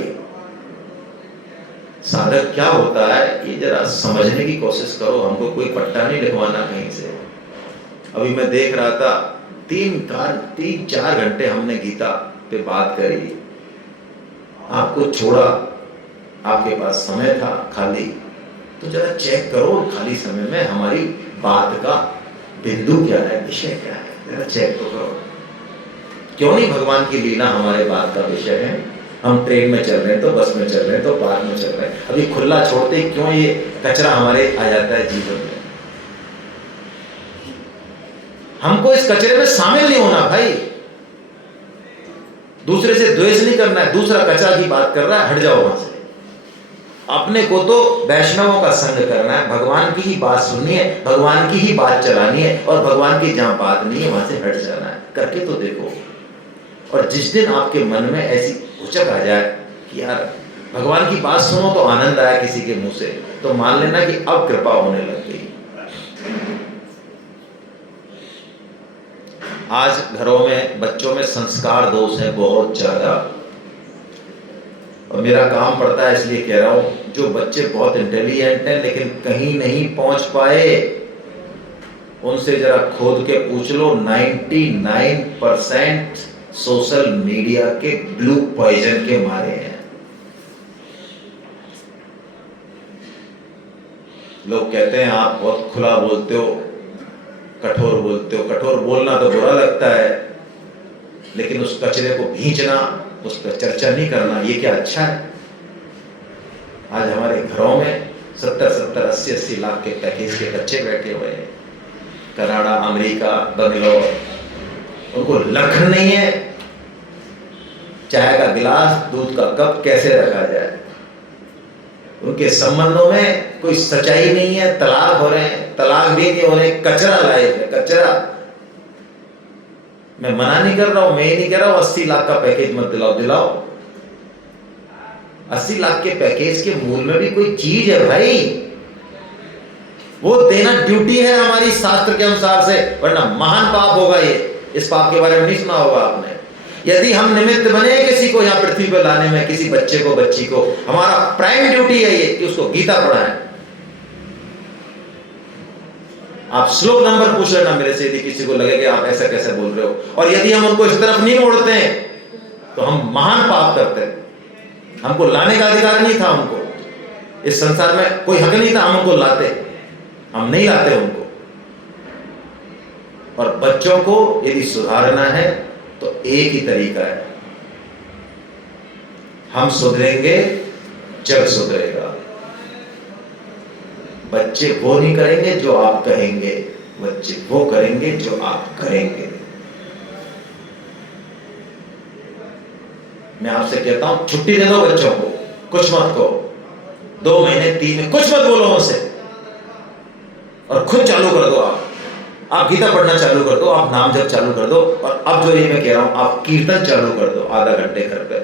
साधक क्या होता है ये जरा समझने की कोशिश करो। हमको कोई पट्टा नहीं लिखवाना कहीं से। अभी मैं देख रहा था 3-4 घंटे हमने गीता पे बात करी, आपको छोड़ा, आपके पास समय था खाली, तो जरा चेक करो खाली समय में हमारी बात का बिंदु क्या है, विषय क्या है, जरा चेक तो करो। क्यों नहीं भगवान की लीला हमारे बात का विषय है। हम ट्रेन में चल रहे हैं, तो बस में चल रहे हैं, तो पार्क में चल रहे हैं, अभी खुला छोड़ते क्यों ये कचरा हमारे आ जाता है जीवन में। हमको इस कचरे में शामिल नहीं होना भाई। दूसरे से द्वेष नहीं करना है, दूसरा कचरा की बात कर रहा है, हट जाओ वहां से। अपने को तो वैष्णवों का संग करना है, भगवान की ही बात सुननी है, भगवान की ही बात चलानी है, और भगवान की जहां बात नहीं है वहां से हट जाना है। करके तो देखो। और जिस दिन आपके मन में ऐसी उचक आ जाए कि यार भगवान की बात सुनो तो आनंद आया किसी के मुंह से, तो मान लेना कि अब कृपा होने लग गई। आज घरों में बच्चों में संस्कार दोष है बहुत ज्यादा, और मेरा काम पड़ता है इसलिए कह रहा हूं, जो बच्चे बहुत इंटेलिजेंट हैं लेकिन कहीं नहीं पहुंच पाए, उनसे जरा खोद के पूछ लो, 99% सोशल मीडिया के ब्लू पॉइजन के मारे हैं। लोग कहते हैं आप बहुत खुला बोलते हो, कठोर बोलते हो। कठोर बोलना तो बुरा लगता है, लेकिन उस कचरे को भींचना, उस पर चर्चा नहीं करना, ये क्या अच्छा है। आज हमारे घरों में 70-70, 80-80 लाख के पैकेज के बच्चे बैठे हुए हैं, कनाडा, अमेरिका, बंगलोर, उनको लख नहीं है चाय का गिलास, दूध का कप कैसे रखा जाए। उनके संबंधों में कोई सच्चाई नहीं है, तलाक हो रहे हैं, तलाक भी नहीं हो रहे, कचरा लाइफ है, कचरा। मैं मना नहीं कर रहा हूं, मैं ही नहीं कह रहा हूं 80 लाख का पैकेज मत दिलाओ, दिलाओ। 80 लाख के पैकेज के मूल में भी कोई चीज है भाई, वो देना ड्यूटी है हमारी शास्त्र के अनुसार से, वरना महान पाप होगा ये। इस पाप के बारे में नहीं सुना होगा आपने। यदि हम निमित्त बने किसी को यहाँ पृथ्वी पर लाने में, किसी बच्चे को, बच्ची को, हमारा प्राइम ड्यूटी है ये कि उसको गीता पढ़ाएं। आप श्लोक नंबर पूछ लेना मेरे से, यदि किसी को लगे कि आप ऐसा कैसे बोल रहे हो, और यदि हम उनको इस तरफ नहीं मोड़ते हैं तो हम महान पाप करते हैं। हमको लाने का अधिकार नहीं था, उनको इस संसार में कोई हक नहीं था, हम उनको लाते, हम नहीं लाते उनको। और बच्चों को यदि सुधारना है तो एक ही तरीका है, हम सुधरेंगे जग सुधरेगा। बच्चे वो नहीं करेंगे जो आप कहेंगे, बच्चे वो करेंगे जो आप करेंगे। मैं आपसे कहता हूं छुट्टी दे दो बच्चों को, कुछ मत कहो, 2 महीने 3 महीने कुछ मत बोलो उनसे, और खुद चालू कर दो। आप गीता पढ़ना चालू कर दो, आप नाम जप चालू कर दो, और अब जो ये मैं कह रहा हूं आप कीर्तन चालू कर दो आधा घंटे घर पे।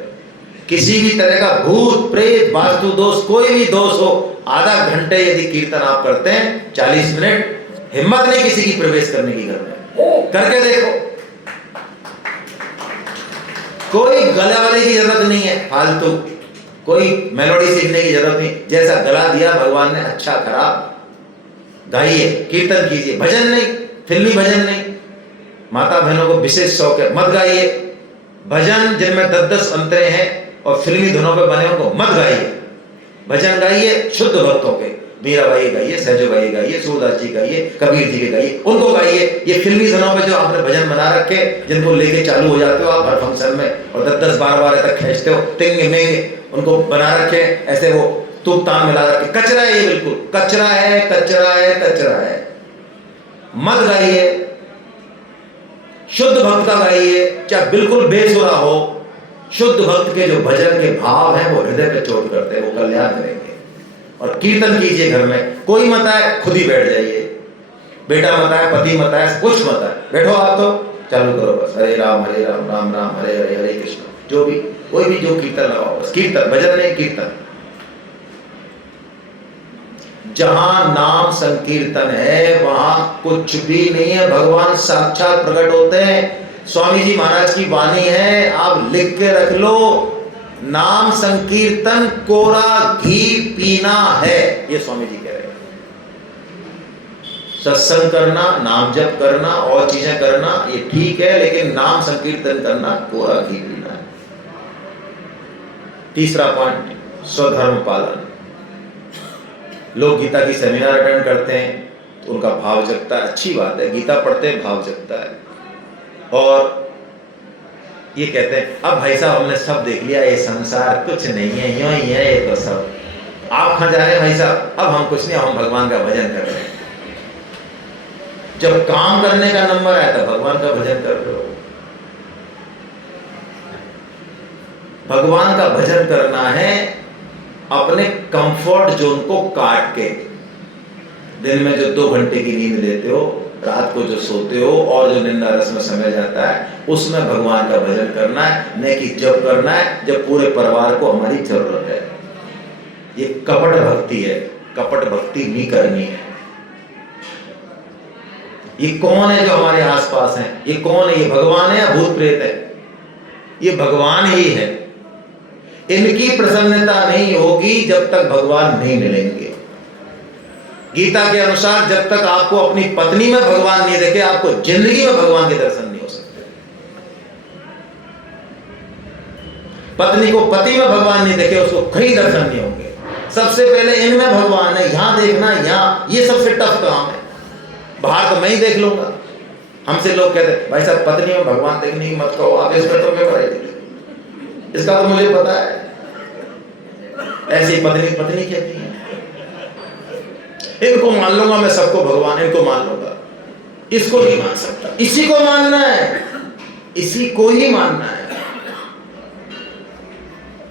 किसी भी तरह का भूत प्रेत वास्तु दोष कोई भी दोष हो, आधा घंटे यदि कीर्तन आप करते हैं 40 मिनट, हिम्मत नहीं किसी की प्रवेश करने की घर में, करके देखो। कोई गला वाले की जरूरत नहीं है फालतू, कोई मेलोडी सीखने की जरूरत नहीं। जैसा गला दिया भगवान ने अच्छा खराब गाइए, कीर्तन कीजिए, भजन नहीं, फिल्मी भजन नहीं। माता बहनों को विशेष शौक है, मत गाइए भजन जिनमें 10-10 अंतरे हैं और फिल्मी धुनों पे बने, उनको मत गाइए। भजन गाइए शुद्ध भक्तों के, मीराबाई गाइए, सहजोबाई गाइए, सूरदास जी गाइए, कबीर जी के गाइए, उनको गाइए। ये फिल्मी धुनों पे जो आपने भजन बना रखे, जिनको लेके चालू हो जाते हो आप हर फंक्शन में और 10-10 12 तक खींचते हो, टिंग में उनको बना रखे ऐसे, वो तूप तान मिला रखे, कचरा है ये, बिल्कुल कचरा है, कचरा है, कचरा है। मत गाइए, शुद्ध भक्त का गाइए, चाहे बिल्कुल बेसुरा हो। शुद्ध भक्त के जो भजन के भाव हैं वो हृदय पे चोट करते हैं, वो कल्याण करेंगे। और कीर्तन कीजिए घर में, कोई मत आए खुद ही बैठ जाइए, बेटा मत आए, पति मत आए, कुछ मत आए, बैठो आप तो चालू करो बस, हरे राम राम राम हरे हरे, हरे कृष्ण, जो भी कोई भी जो कीर्तन लगाओ बस, कीर्तन, भजन नहीं कीर्तन। जहां नाम संकीर्तन है वहां कुछ भी नहीं है, भगवान साक्षात प्रकट होते हैं। स्वामी जी महाराज की वाणी है, आप लिख के रख लो, नाम संकीर्तन कोरा घी पीना है, ये स्वामी जी कह रहे हैं। सत्संग करना, नाम जप करना और चीजें करना ये ठीक है, लेकिन नाम संकीर्तन करना कोरा घी पीना है। तीसरा पॉइंट, स्वधर्म पालन। लोग गीता की सेमिनार अटेंड करते हैं तो उनका भाव जगता है, अच्छी बात है, गीता पढ़ते हैं भाव जगता है, और ये कहते हैं अब भाई साहब हमने सब देख लिया, ये संसार कुछ नहीं है, यूं ही है ये तो सब। आप कहाँ जा रहे हैं भाई साहब? अब हम कुछ नहीं, हम भगवान का भजन कर रहे हैं। जब काम करने का नंबर आया तो भगवान का भजन कर रहे हो। भगवान का भजन करना है अपने कंफर्ट जोन को काट के। दिन में जो 2 घंटे की नींद लेते हो, रात को जो सोते हो और जो निंदा रस में समय जाता है, उसमें भगवान का भजन करना है, न कि जब करना है जब पूरे परिवार को हमारी जरूरत है। ये कपट भक्ति है, कपट भक्ति नहीं करनी है। ये कौन है जो हमारे आसपास है? ये कौन है? ये भगवान है या भूत प्रेत है? ये भगवान ही है। इनकी प्रसन्नता नहीं होगी जब तक भगवान नहीं मिलेंगे। गीता के अनुसार जब तक आपको अपनी पत्नी में भगवान नहीं देखे, आपको जिंदगी में भगवान के दर्शन नहीं हो सकते। पत्नी को पति में भगवान नहीं देखे, उसको कहीं दर्शन नहीं होंगे। सबसे पहले इनमें भगवान है, यहां देखना, यहां, ये सबसे टफ काम है। बाहर तो मैं ही देख लूंगा। हमसे लोग कहते हैं भाई साहब पत्नी में भगवान देखने की मत कहो, आप इसमें तो क्या करेंगे? इसका तो मुझे पता है, ऐसी पत्नी पत्नी कहती है। इनको मान लूंगा मैं, सबको भगवान, इनको मान लूंगा, इसको नहीं मान सकता। इसी को मानना है, इसी को ही मानना है।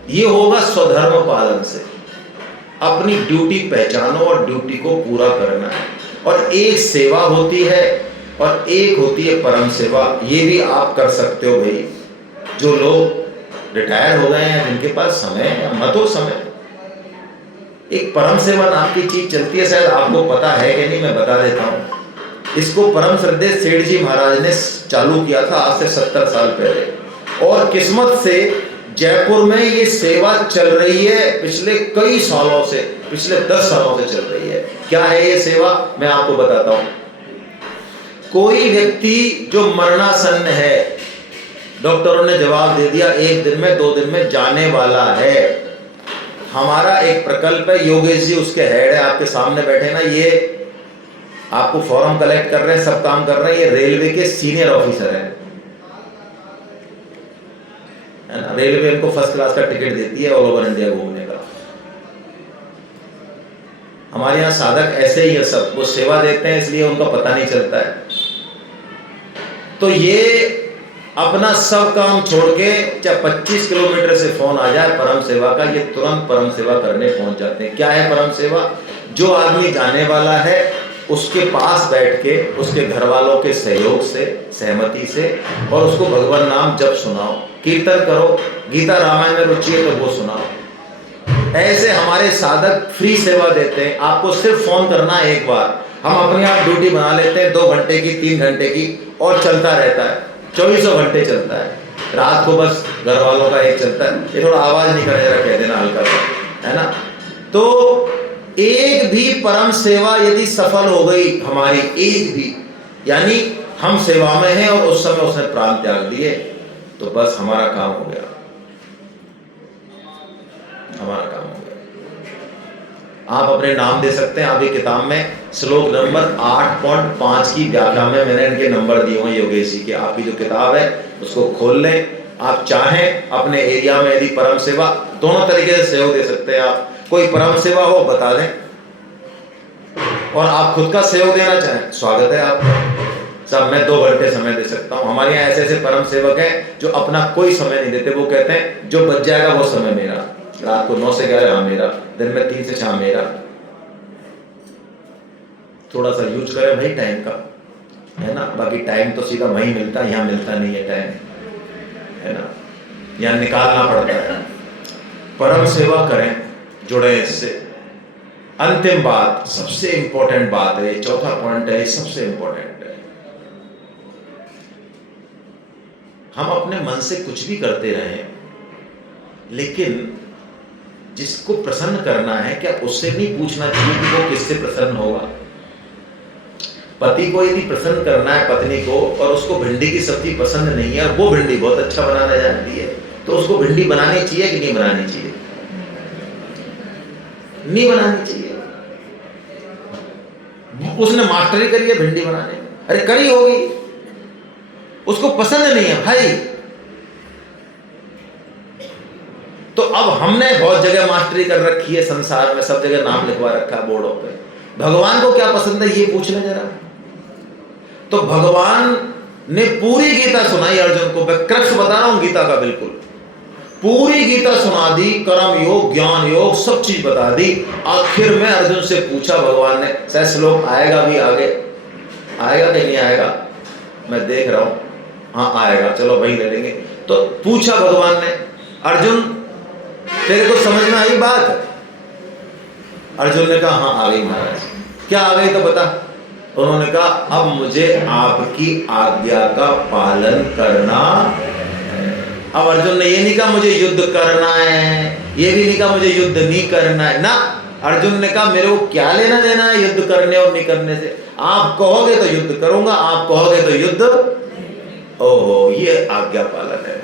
ये होगा स्वधर्म पालन से। अपनी ड्यूटी पहचानो और ड्यूटी को पूरा करना है। और एक सेवा होती है और एक होती है परम सेवा। ये भी आप कर सकते हो भाई। जो लोग रिटायर हो गए हैं, जिनके पास समय है, मत हो समय, एक परम सेवा नाम की चीज चलती है, शायद आपको पता है कि नहीं, मैं बता देता हूँ। इसको परम श्रद्धेय सेठ जी महाराज ने चालू किया था आज से 70 साल पहले, और किस्मत से जयपुर में ये सेवा चल रही है पिछले कई सालों से, पिछले 10 सालों से चल रही है। क्या है ये सेवा, मैं आपको बताता हूं। कोई व्यक्ति जो मरणासन्न है, डॉक्टरों ने जवाब दे दिया 1 दिन में 2 दिन में जाने वाला है, हमारा एक प्रकल्प है, योगेश जी उसके हेड है, आपके सामने बैठे ना, ये आपको फॉर्म कलेक्ट कर रहे हैं, सब काम कर रहे हैं, ये रेलवे के सीनियर ऑफिसर हैं, है ना। रेलवे इनको फर्स्ट क्लास का टिकट देती है ऑल ओवर इंडिया घूमने का। हमारे यहाँ साधक ऐसे ही है सब, वो सेवा देते हैं इसलिए उनका पता नहीं चलता है। तो ये अपना सब काम छोड़ के, चाहे 25 किलोमीटर से फोन आ जाए परम सेवा का, ये तुरंत परम सेवा करने पहुंच जाते हैं। क्या है परम सेवा? जो आदमी जाने वाला है उसके पास बैठ के, उसके घर वालों के सहयोग से, सहमति से, और उसको भगवान नाम जप सुनाओ, कीर्तन करो, गीता रामायण में रुचि है तो वो सुनाओ। ऐसे हमारे साधक फ्री सेवा देते हैं। आपको सिर्फ फोन करना है एक बार, हम अपने आप ड्यूटी बना लेते हैं 2 घंटे की, 3 घंटे की, और चलता रहता है, 24 घंटे चलता है। रात को बस घर वालों का एक चलता है, ये थोड़ा आवाज नहीं करे, जरा कह देना हल्का सा, है ना। तो एक भी परम सेवा यदि सफल हो गई हमारी, एक भी, यानी हम सेवा में हैं और उस समय उसने प्राण त्याग दिए, तो बस हमारा काम हो गया, हमारा काम हो गया। आप अपने नाम दे सकते हैं। आपकी किताब में श्लोक नंबर 8.5 की व्याख्या में मैंने इनके नंबर दिए हुए योगेश जी के। आपकी जो किताब है उसको खोल लें। आप चाहें अपने एरिया में यदि परम सेवा, दोनों तरीके से सहयोग दे सकते हैं आप। कोई परम सेवा हो बता दें, और आप खुद का सहयोग देना चाहें, स्वागत है आपका। सब मैं 2 घंटे समय दे सकता हूं। हमारे यहाँ ऐसे ऐसे परम सेवक हैं जो अपना कोई समय नहीं देते। वो कहते हैं जो बच जाएगा वो समय मेरा, रात को 9 से 11 हाँ मेरा, दिन में 3 से 6 मेरा। थोड़ा सा यूज करें भाई टाइम का, है ना। बाकी टाइम तो सीधा वहीं मिलता है, यहाँ मिलता नहीं है टाइम, है ना, यहाँ निकालना पड़ता है। परम सेवा करें, जुड़े इससे। अंतिम बात, सबसे इंपॉर्टेंट बात है, चौथा पॉइंट है, सबसे इंपॉर्टेंट है। हम अपने मन से कुछ भी करते रहें, लेकिन जिसको प्रसन्न करना है, क्या उससे नहीं पूछना चाहिए कि वो किससे प्रसन्न होगा। पति को यदि प्रसन्न करना है पत्नी को, और उसको भिंडी की सब्जी पसंद नहीं है, वो भिंडी बहुत अच्छा बनाना जानती है, तो उसको भिंडी बनानी चाहिए कि नहीं बनानी चाहिए? नहीं बनानी चाहिए। उसने मास्टरी करी है भिंडी बनाने में, अरे करी होगी, उसको पसंद नहीं है भाई। तो अब हमने बहुत जगह मास्टरी कर रखी है संसार में, सब जगह नाम लिखवा रखा है बोर्डों पे। भगवान को क्या पसंद है ये पूछ ले जरा। तो भगवान ने पूरी गीता सुनाई अर्जुन को, मैं क्रक्स बता रहा हूं गीता का, बिल्कुल पूरी गीता सुना दी, कर्म योग, ज्ञान योग, सब चीज बता दी। आखिर में अर्जुन से पूछा भगवान ने, शायद श्लोक आएगा भी आगे, आएगा कि नहीं आएगा मैं देख रहा हूं, हाँ आएगा, चलो वही ले लेंगे। तो पूछा भगवान ने, अर्जुन तेरे को समझ में आई बात? अर्जुन ने कहा हाँ आ गई महाराज। क्या आ गई तो बता। उन्होंने कहा अब मुझे आपकी आज्ञा का पालन करना। अब अर्जुन ने ये नहीं कहा मुझे युद्ध करना है, ये भी नहीं कहा मुझे युद्ध नहीं करना है ना। अर्जुन ने कहा मेरे को क्या लेना देना है युद्ध करने और नहीं करने से, आप कहोगे तो युद्ध करूंगा, आप कहोगे तो युद्ध। ओहो, ये आज्ञा पालन है।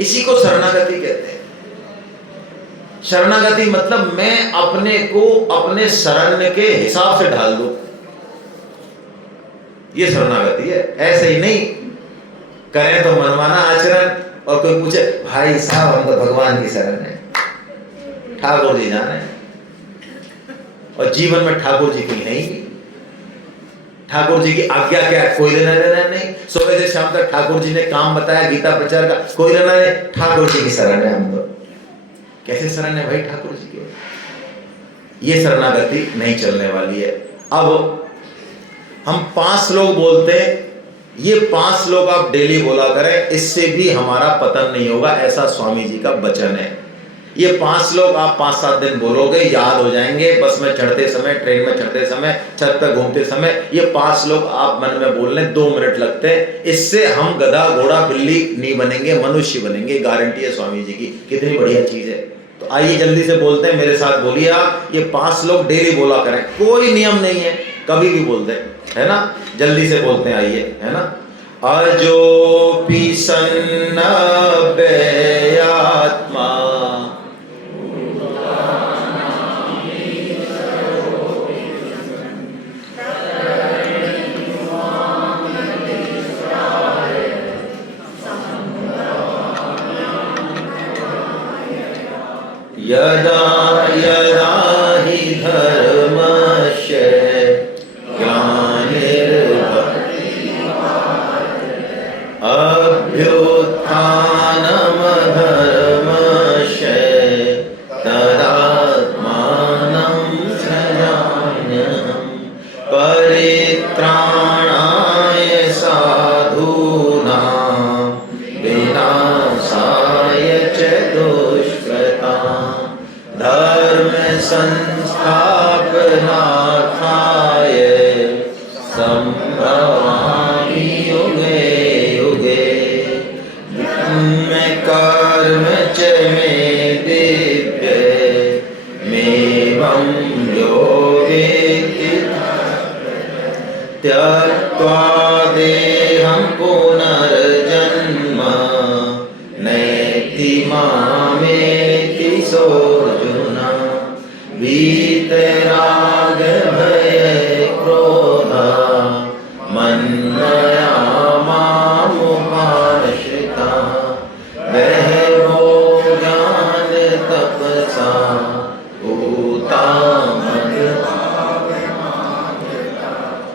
इसी को शरणागति कहते हैं। शरणागति मतलब मैं अपने को अपने शरण के हिसाब से ढाल दूं, ये शरणागति है। ऐसे ही नहीं करें तो मनमाना आचरण, और कोई पूछे भाई साहब हम तो भगवान की शरण है, ठाकुर जी जाने, और जीवन में ठाकुर जी कोई है ही नहीं। ठाकुर जी की आज्ञा क्या है, कोई लेना देना नहीं। सुबह से शाम तक ठाकुर जी ने काम बताया गीता प्रचार का, कोई लेना नहीं। ठाकुर जी की शरण है हम तो। कैसे शरण है भाई ठाकुर जी के? ये शरणागति नहीं चलने वाली है। अब हम 5 श्लोक बोलते हैं, ये 5 श्लोक आप डेली बोला करें, इससे भी हमारा पतन नहीं होगा, ऐसा स्वामी जी का वचन है। ये 5 श्लोक आप 5-7 दिन बोलोगे, याद हो जाएंगे। बस में चढ़ते समय, ट्रेन में चढ़ते समय, छत पर घूमते समय ये 5 श्लोक आप मन में बोलने 2 मिनट लगते हैं। इससे हम गधा घोड़ा बिल्ली नहीं बनेंगे, मनुष्य बनेंगे, गारंटी है स्वामी जी की। कितनी बढ़िया चीज है। तो आइए जल्दी से बोलते हैं, मेरे साथ बोलिए आप। ये 5 श्लोक डेली बोला करें, कोई नियम नहीं है, कभी भी बोल दें, है ना। जल्दी से बोलते हैं, आइए, है ना। अजोपि सन्न व्ययात्मा यदा यदा हि धर्मस्य ग्लानिर्भवति अभ्युत्थानमधर्मस्य तदात्मानं सृजाम्यहम् परित्राणाय साधूनां विनाशाय च दुष्कृतां धर्म संस्थापनार्थाय संभवामि युगे युगे कर्म च मे दिव्य मेवं यो वेत्ति त्यक्त्वा देहं पुनर्जन्म नैति मामेति सोऽर्जुन वीतराग भय क्रोध मन्मया मामुपाश्रिता बहवो ज्ञान तपसा भूता।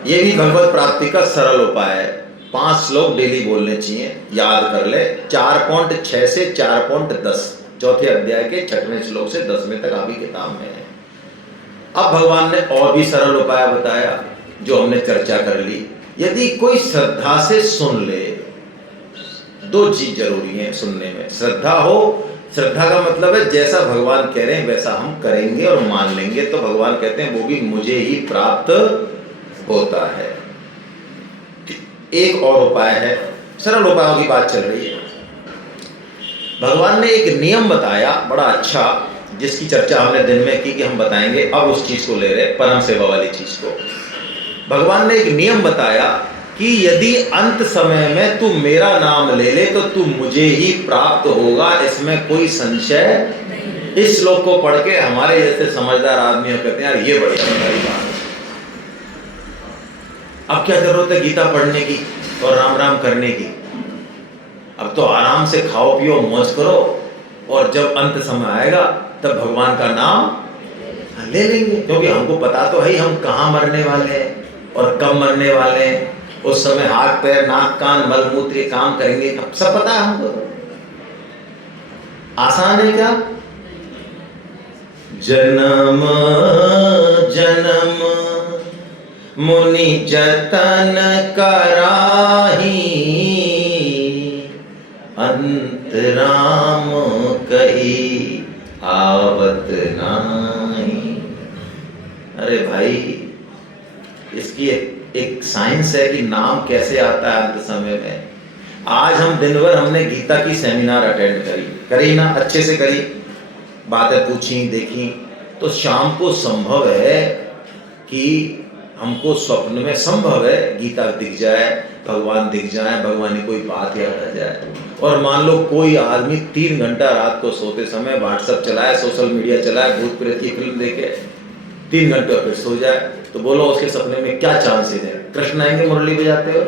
ये भी भगवत प्राप्ति का सरल उपाय है। 5 श्लोक डेली बोलने चाहिए, याद कर ले। 4.6 से 4.10 चौथे अध्याय के 6वें श्लोक से 10वें तक आपकी किताब में है। अब भगवान ने और भी सरल उपाय बताया जो हमने चर्चा कर ली। यदि कोई श्रद्धा से सुन ले, 2 चीज जरूरी है सुनने में। श्रद्धा हो, श्रद्धा का मतलब है जैसा भगवान कह रहे हैं वैसा हम करेंगे और मान लेंगे, तो भगवान कहते हैं वो भी मुझे ही प्राप्त होता है। एक और उपाय है, सरल उपायों की बात चल रही है। भगवान ने एक नियम बताया बड़ा अच्छा, जिसकी चर्चा हमने दिन में की कि हम बताएंगे। अब उस चीज को ले रहे, परम सेवा वाली चीज को। भगवान ने एक नियम बताया कि यदि अंत समय में तू मेरा नाम ले ले तो तू मुझे ही प्राप्त होगा, इसमें कोई संशय नहीं। इस श्लोक को पढ़ के हमारे जैसे समझदार आदमी कहते हैं यार ये बढ़िया बात है, अब क्या जरूरत है गीता पढ़ने की और राम राम करने की। अब तो आराम से खाओ पियो मौज करो, और जब अंत समय आएगा तब भगवान का नाम ले लेंगे, क्योंकि हमको पता तो है ही हम कहाँ मरने वाले हैं और कब मरने वाले हैं। उस समय हाथ पैर नाक कान मल मूत्र काम करेंगे, सब पता है हमको। आसान है क्या? जन्म जन्म मुनि जतन कराही, अंत राम कही आवत नाही। अरे भाई, इसकी एक साइंस है कि नाम कैसे आता है अंत समय में। आज हम दिन भर हमने गीता की सेमिनार अटेंड करी ना, अच्छे से करी, बातें पूछी देखी, तो शाम को संभव है कि हमको स्वप्न में संभव है गीता दिख जाए, भगवान दिख जाए, भगवान की कोई बात याद आ जाए। और मान लो कोई आदमी 3 घंटा रात को सोते समय व्हाट्सएप चलाए, सोशल मीडिया चलाए, भूत प्रेत की फिल्म देखे, 3 घंटे फिर सो जाए, तो बोलो उसके सपने में क्या चांसेस है? कृष्ण आएंगे मुरली बजाते हो?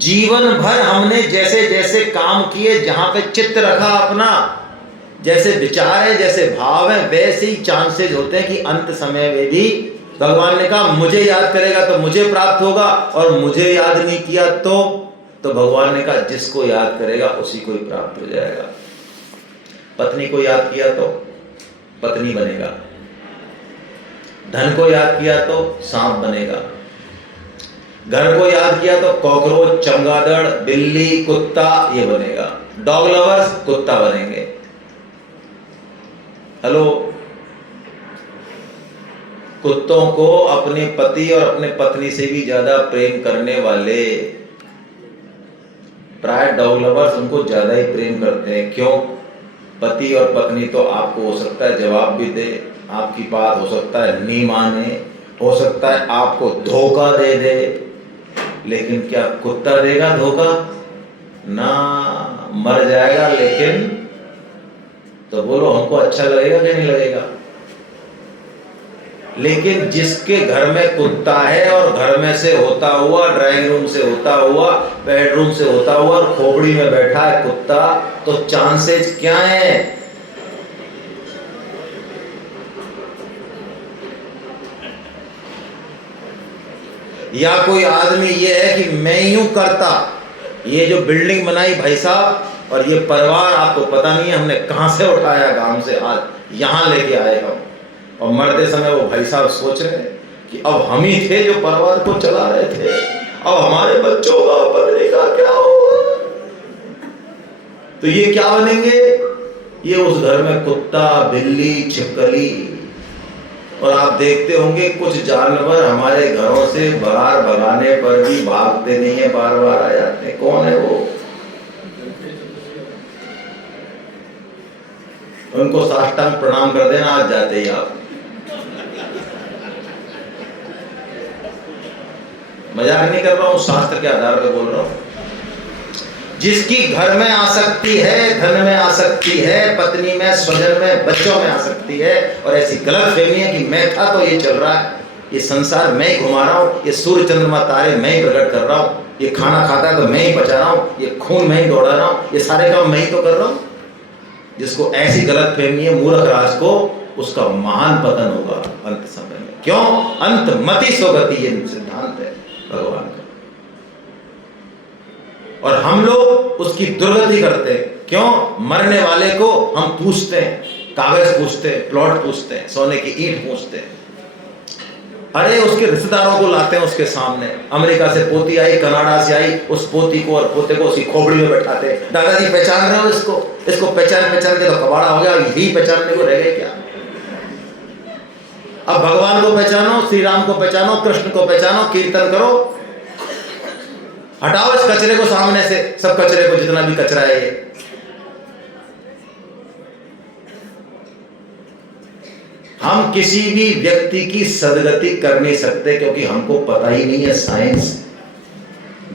जीवन भर हमने जैसे जैसे काम किए, जहां पे चित्त रखा अपना, जैसे विचार है, जैसे भाव है, वैसे ही चांसेस होते हैं कि अंत समय में भी भगवान ने कहा मुझे याद करेगा तो मुझे प्राप्त होगा, और मुझे याद नहीं किया तो भगवान ने कहा जिसको याद करेगा उसी को ही प्राप्त हो जाएगा। पत्नी को याद किया तो पत्नी बनेगा, धन को याद किया तो सांप बनेगा, घर को याद किया तो कॉकरोच, चमगादड़, बिल्ली, कुत्ता ये बनेगा। डॉग लवर्स कुत्ता बनेंगे। हेलो, कुत्तों को अपने पति और अपने पत्नी से भी ज्यादा प्रेम करने वाले, प्राय डॉग लवर्स उनको ज्यादा ही प्रेम करते हैं। क्यों? पति और पत्नी तो आपको हो सकता है जवाब भी दे, आपकी बात हो सकता है नहीं माने, हो सकता है आपको धोखा दे दे, लेकिन क्या कुत्ता देगा धोखा? ना, मर जाएगा। लेकिन तो बोलो हमको अच्छा लगेगा कि नहीं लगेगा? लेकिन जिसके घर में कुत्ता है और घर में से होता हुआ, ड्राइंग रूम से होता हुआ, बेडरूम से होता हुआ और खोपड़ी में बैठा है कुत्ता, तो चांसेस क्या है? या कोई आदमी ये है कि मैं यूं करता, ये जो बिल्डिंग बनाई भाई साहब और ये परिवार आपको पता नहीं है हमने कहां से उठाया, गांव से आज यहां लेके आए हम, और मरते समय वो भाई साहब सोच रहे हैं कि अब हम ही थे जो परिवार को चला रहे थे, अब हमारे बच्चों का, पत्नी का क्या होगा? तो ये क्या बनेंगे? ये उस घर में कुत्ता, बिल्ली, छिपकली। और आप देखते होंगे कुछ जानवर हमारे घरों से बाहर भगाने पर भी भागते नहीं है, बार बार आ जाते हैं। कौन है वो? उनको साष्टांग प्रणाम कर देना आज जाते ही आप। मजाक नहीं कर रहा हूं, शास्त्र के आधार पर बोल रहा हूं। जिसकी घर में आसक्ति है, धन में आसक्ति है, पत्नी में, स्वजन में, बच्चों में आसक्ति है, और ऐसी गलत फहमी है कि मैं था तो ये चल रहा है, ये संसार मैं ही घुमा रहा हूं, ये सूर्य चंद्रमा तारे मैं ही प्रकट कर रहा हूं, ये खाना खाता है तो मैं ही पचा रहा हूं, ये खून मैं ही दौड़ा रहा हूं, ये सारे काम मैं ही तो कर रहा हूं। जिसको ऐसी गलत फहमी है, मूर्ख राज को, उसका महान पतन होगा अंत समय में। क्यों? अंत मति सोगति, ये सिद्धांत है भगवान का। और हम लोग उसकी दुर्गति करते हैं। क्यों? मरने वाले को हम पूछते हैं, कागज पूछते हैं, प्लॉट पूछते हैं, सोने की ईंट पूछते हैं। अरे उसके रिश्तेदारों को लाते हैं उसके सामने, अमेरिका से पोती आई, कनाडा से आई, उस पोती को और पोते को उसकी खोपड़ी में बैठाते हैं। दादाजी पहचान रहे हो इसको? इसको पहचान के तो कबाड़ा हो गया, यही पहचानने को रह गए क्या? अब भगवान को पहचानो, श्री राम को पहचानो, कृष्ण को पहचानो, कीर्तन करो, हटाओ इस कचरे को सामने से, सब कचरे को, जितना भी कचरा है ये। हम किसी भी व्यक्ति की सदगति कर नहीं सकते क्योंकि हमको पता ही नहीं है साइंस।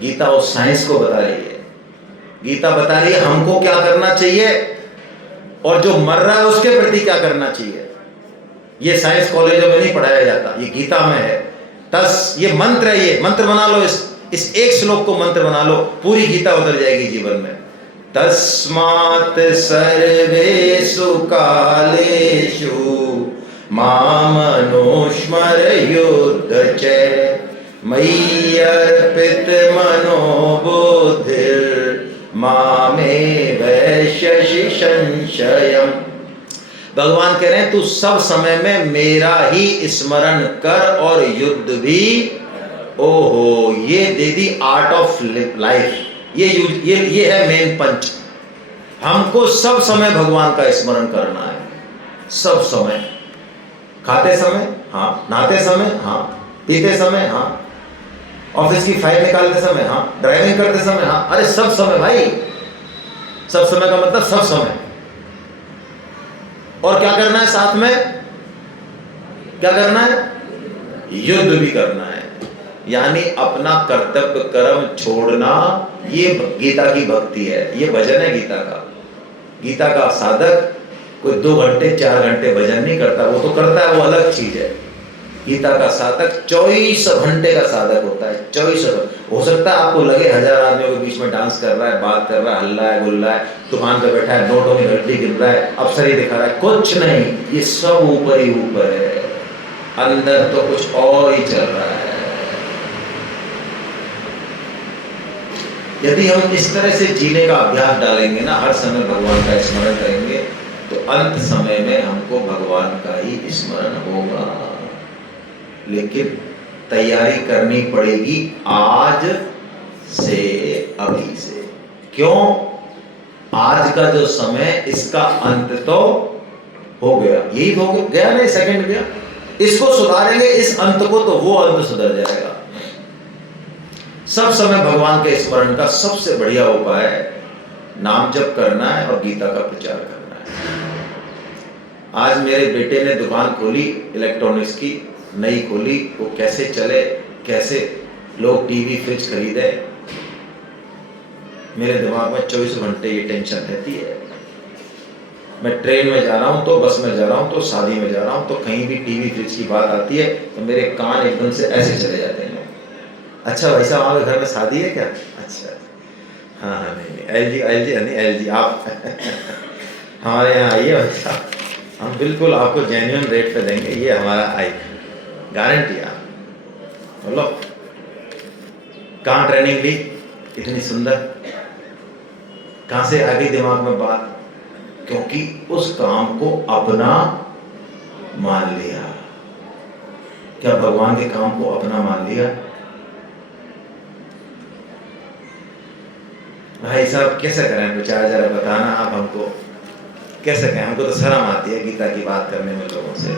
गीता उस साइंस को बता रही है। गीता बता रही है हमको क्या करना चाहिए और जो मर रहा है उसके प्रति क्या करना चाहिए। ये साइंस कॉलेजों में नहीं पढ़ाया जाता, ये गीता में है। ये मंत्र है, ये मंत्र बना लो, इस एक श्लोक को मंत्र बना लो, पूरी गीता उतर जाएगी जीवन में। तस्मात् सर्वेषु कालेषु मामनुस्मरयुध्य च मयि अर्पित मनो बुद्धिर् मामे वैश्यसि संशयम्। भगवान कह रहे हैं तू सब समय में मेरा ही स्मरण कर और युद्ध भी। ओहो, ये दे दी आर्ट ऑफ लाइफ। ये है मेन पंच। हमको सब समय भगवान का स्मरण करना है, सब समय। खाते समय हाँ, नहाते समय हाँ, पीते समय हाँ, ऑफिस की फाइल निकालते समय हाँ, ड्राइविंग करते समय हाँ, अरे सब समय भाई। सब समय का मतलब सब समय। और क्या करना है साथ में? क्या करना है? युद्ध भी करना है, यानी अपना कर्तव्य कर्म छोड़ना। ये गीता की भक्ति है, ये भजन है गीता का। गीता का साधक कोई 2 घंटे 4 घंटे भजन नहीं करता, वो तो करता है, वो अलग चीज है। गीता का साधक 24 घंटे का साधक होता है। 24 हो सकता है आपको लगे 1000 आदमियों के बीच में डांस कर रहा है, बात कर रहा है, हल्ला है, गुल्ला है, दुकान पे बैठा है, नोटों में घंटी गिर रहा है, अफसरी दिखा रहा है, कुछ नहीं। ये सब ऊपर ही ऊपर है, अंदर तो कुछ और ही चल रहा है। यदि हम इस तरह से जीने का अभ्यास डालेंगे ना, हर समय भगवान का स्मरण करेंगे, तो अंत समय में हमको भगवान का ही स्मरण होगा। लेकिन तैयारी करनी पड़ेगी आज से, अभी से। क्यों? आज का जो समय, इसका अंत तो हो गया, यही हो गया नहीं, सेकंड गया। इसको सुधारेंगे इस अंत को, तो वो अंत सुधर जाएगा। सब समय भगवान के स्मरण का सबसे बढ़िया उपाय नाम जप करना है और गीता का प्रचार करना है। आज मेरे बेटे ने दुकान खोली इलेक्ट्रॉनिक्स की, नई खोली, वो कैसे चले, कैसे लोग टीवी फ्रिज खरीदे, मेरे दिमाग में 24 घंटे ये टेंशन रहती है। मैं ट्रेन में जा रहा हूँ तो, बस में जा रहा हूँ तो, शादी में जा रहा हूँ तो, कहीं भी टीवी फ्रिज की बात आती है तो मेरे कान एकदम से ऐसे चले जाते हैं। अच्छा भाई साहब, आपके घर में शादी है क्या? अच्छा, हाँ हाँ, नहीं एलजी आप हमारे यहाँ आइए भाई साहब, हम बिल्कुल आपको जेन्युइन रेट पे देंगे, ये हमारा आई गारंटी। आप बोलो कहाँ ट्रेनिंग ली इतनी सुंदर, कहाँ से आ गई दिमाग में बात? क्योंकि उस काम को अपना मान लिया। क्या भगवान के काम को अपना मान लिया? भाई साहब कैसे करें विचार, जरा बताना आप हमको, कैसे कहें? हमको तो शर्म आती है गीता की बात करने में लोगों से।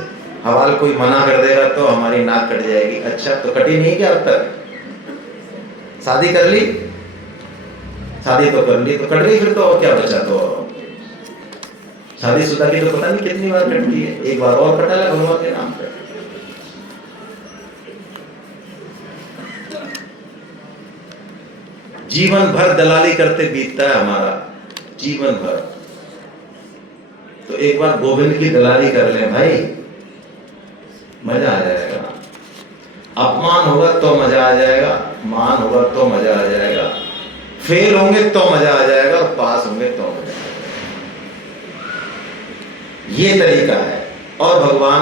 हवाल कोई मना कर देगा तो हमारी नाक कट जाएगी। अच्छा, तो कटी नहीं क्या अब तक? शादी कर ली, शादी तो कर ली, तो कट गई फिर तो और क्या बचा? तो शादीशुदा की तो पता नहीं कितनी बार कटती है, एक बार और कटा ले भगवान के नाम पे। जीवन भर दलाली करते बीतता है हमारा, जीवन भर। तो एक बार गोविंद की दलाली कर ले भाई, मजा आ जाएगा। अपमान होगा तो मजा आ जाएगा, मान होगा तो मजा आ जाएगा, फेल होंगे तो मजा आ जाएगा, और पास होंगे तो मजा आ जाएगा। ये तरीका है। और भगवान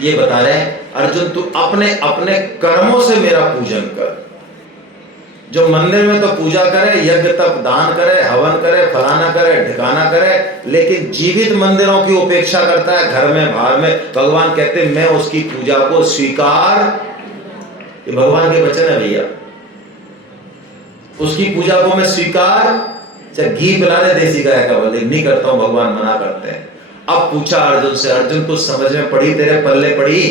ये बता रहे हैं, अर्जुन तू अपने अपने कर्मों से मेरा पूजन कर। जो मंदिर में तो पूजा करे, यज्ञ तप दान करे, हवन करे, फलाना करे, ढिकाना करे, लेकिन जीवित मंदिरों की उपेक्षा करता है, घर में बाहर में, भगवान कहते हैं मैं उसकी पूजा को स्वीकार, ये भगवान के वचन है भैया, उसकी पूजा को मैं स्वीकार, चाहे घी पिला दे देसी गाय का, बोले नहीं करता हूं, भगवान मना करते हैं। अब पूछा अर्जुन से, अर्जुन कुछ समझ में पड़ी, तेरे पल्ले पड़ी,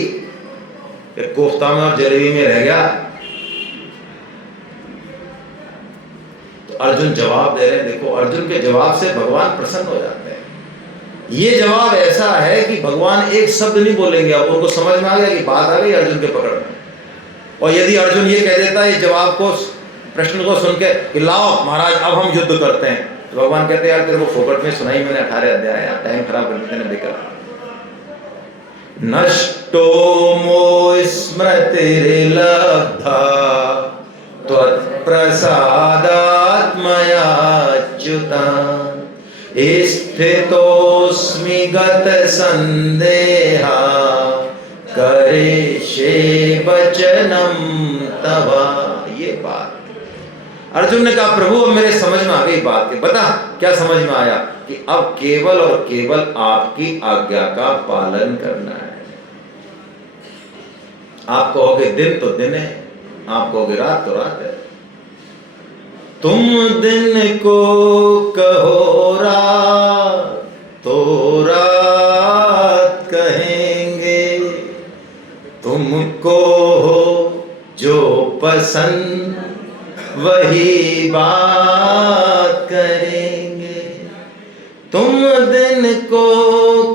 कोफ्ता में और जलेबी में रह गया? तो अर्जुन जवाब दे रहे हैं। देखो अर्जुन के जवाब से भगवान प्रसन्न हो जाते हैं। ये जवाब ऐसा है कि भगवान एक शब्द नहीं बोलेंगे, अब उनको समझ में आ गया कि बात आ गई अर्जुन के पकड़ में। और यदि अर्जुन ये कह देता है ये जवाब को, प्रश्न को सुन के कि लाओ महाराज अब हम युद्ध करते हैं, तो भगवान कहते हैं यार तेरे को फोकट में सुनाई मैंने 18 अध्याय, टाइम खराब कर देते बेकार। नष्टो मो स्मृतिर्लब्धा त्वत्प्रसादात्मयाच्युता स्थितोऽस्मि गतसन्देहा करिष्ये वचनं तव। ये बात अर्जुन ने कहा, प्रभु अब मेरे समझ में आ गई बात की। बता क्या समझ में आया? कि अब केवल और केवल आपकी आज्ञा का पालन करना है। आप कहोगे दिन तो दिन है, आप कहोगे रात तो रात है। तुम दिन को कहो रात तो रात कहेंगे, तुमको हो जो पसंद वही बात करेंगे। तुम दिन को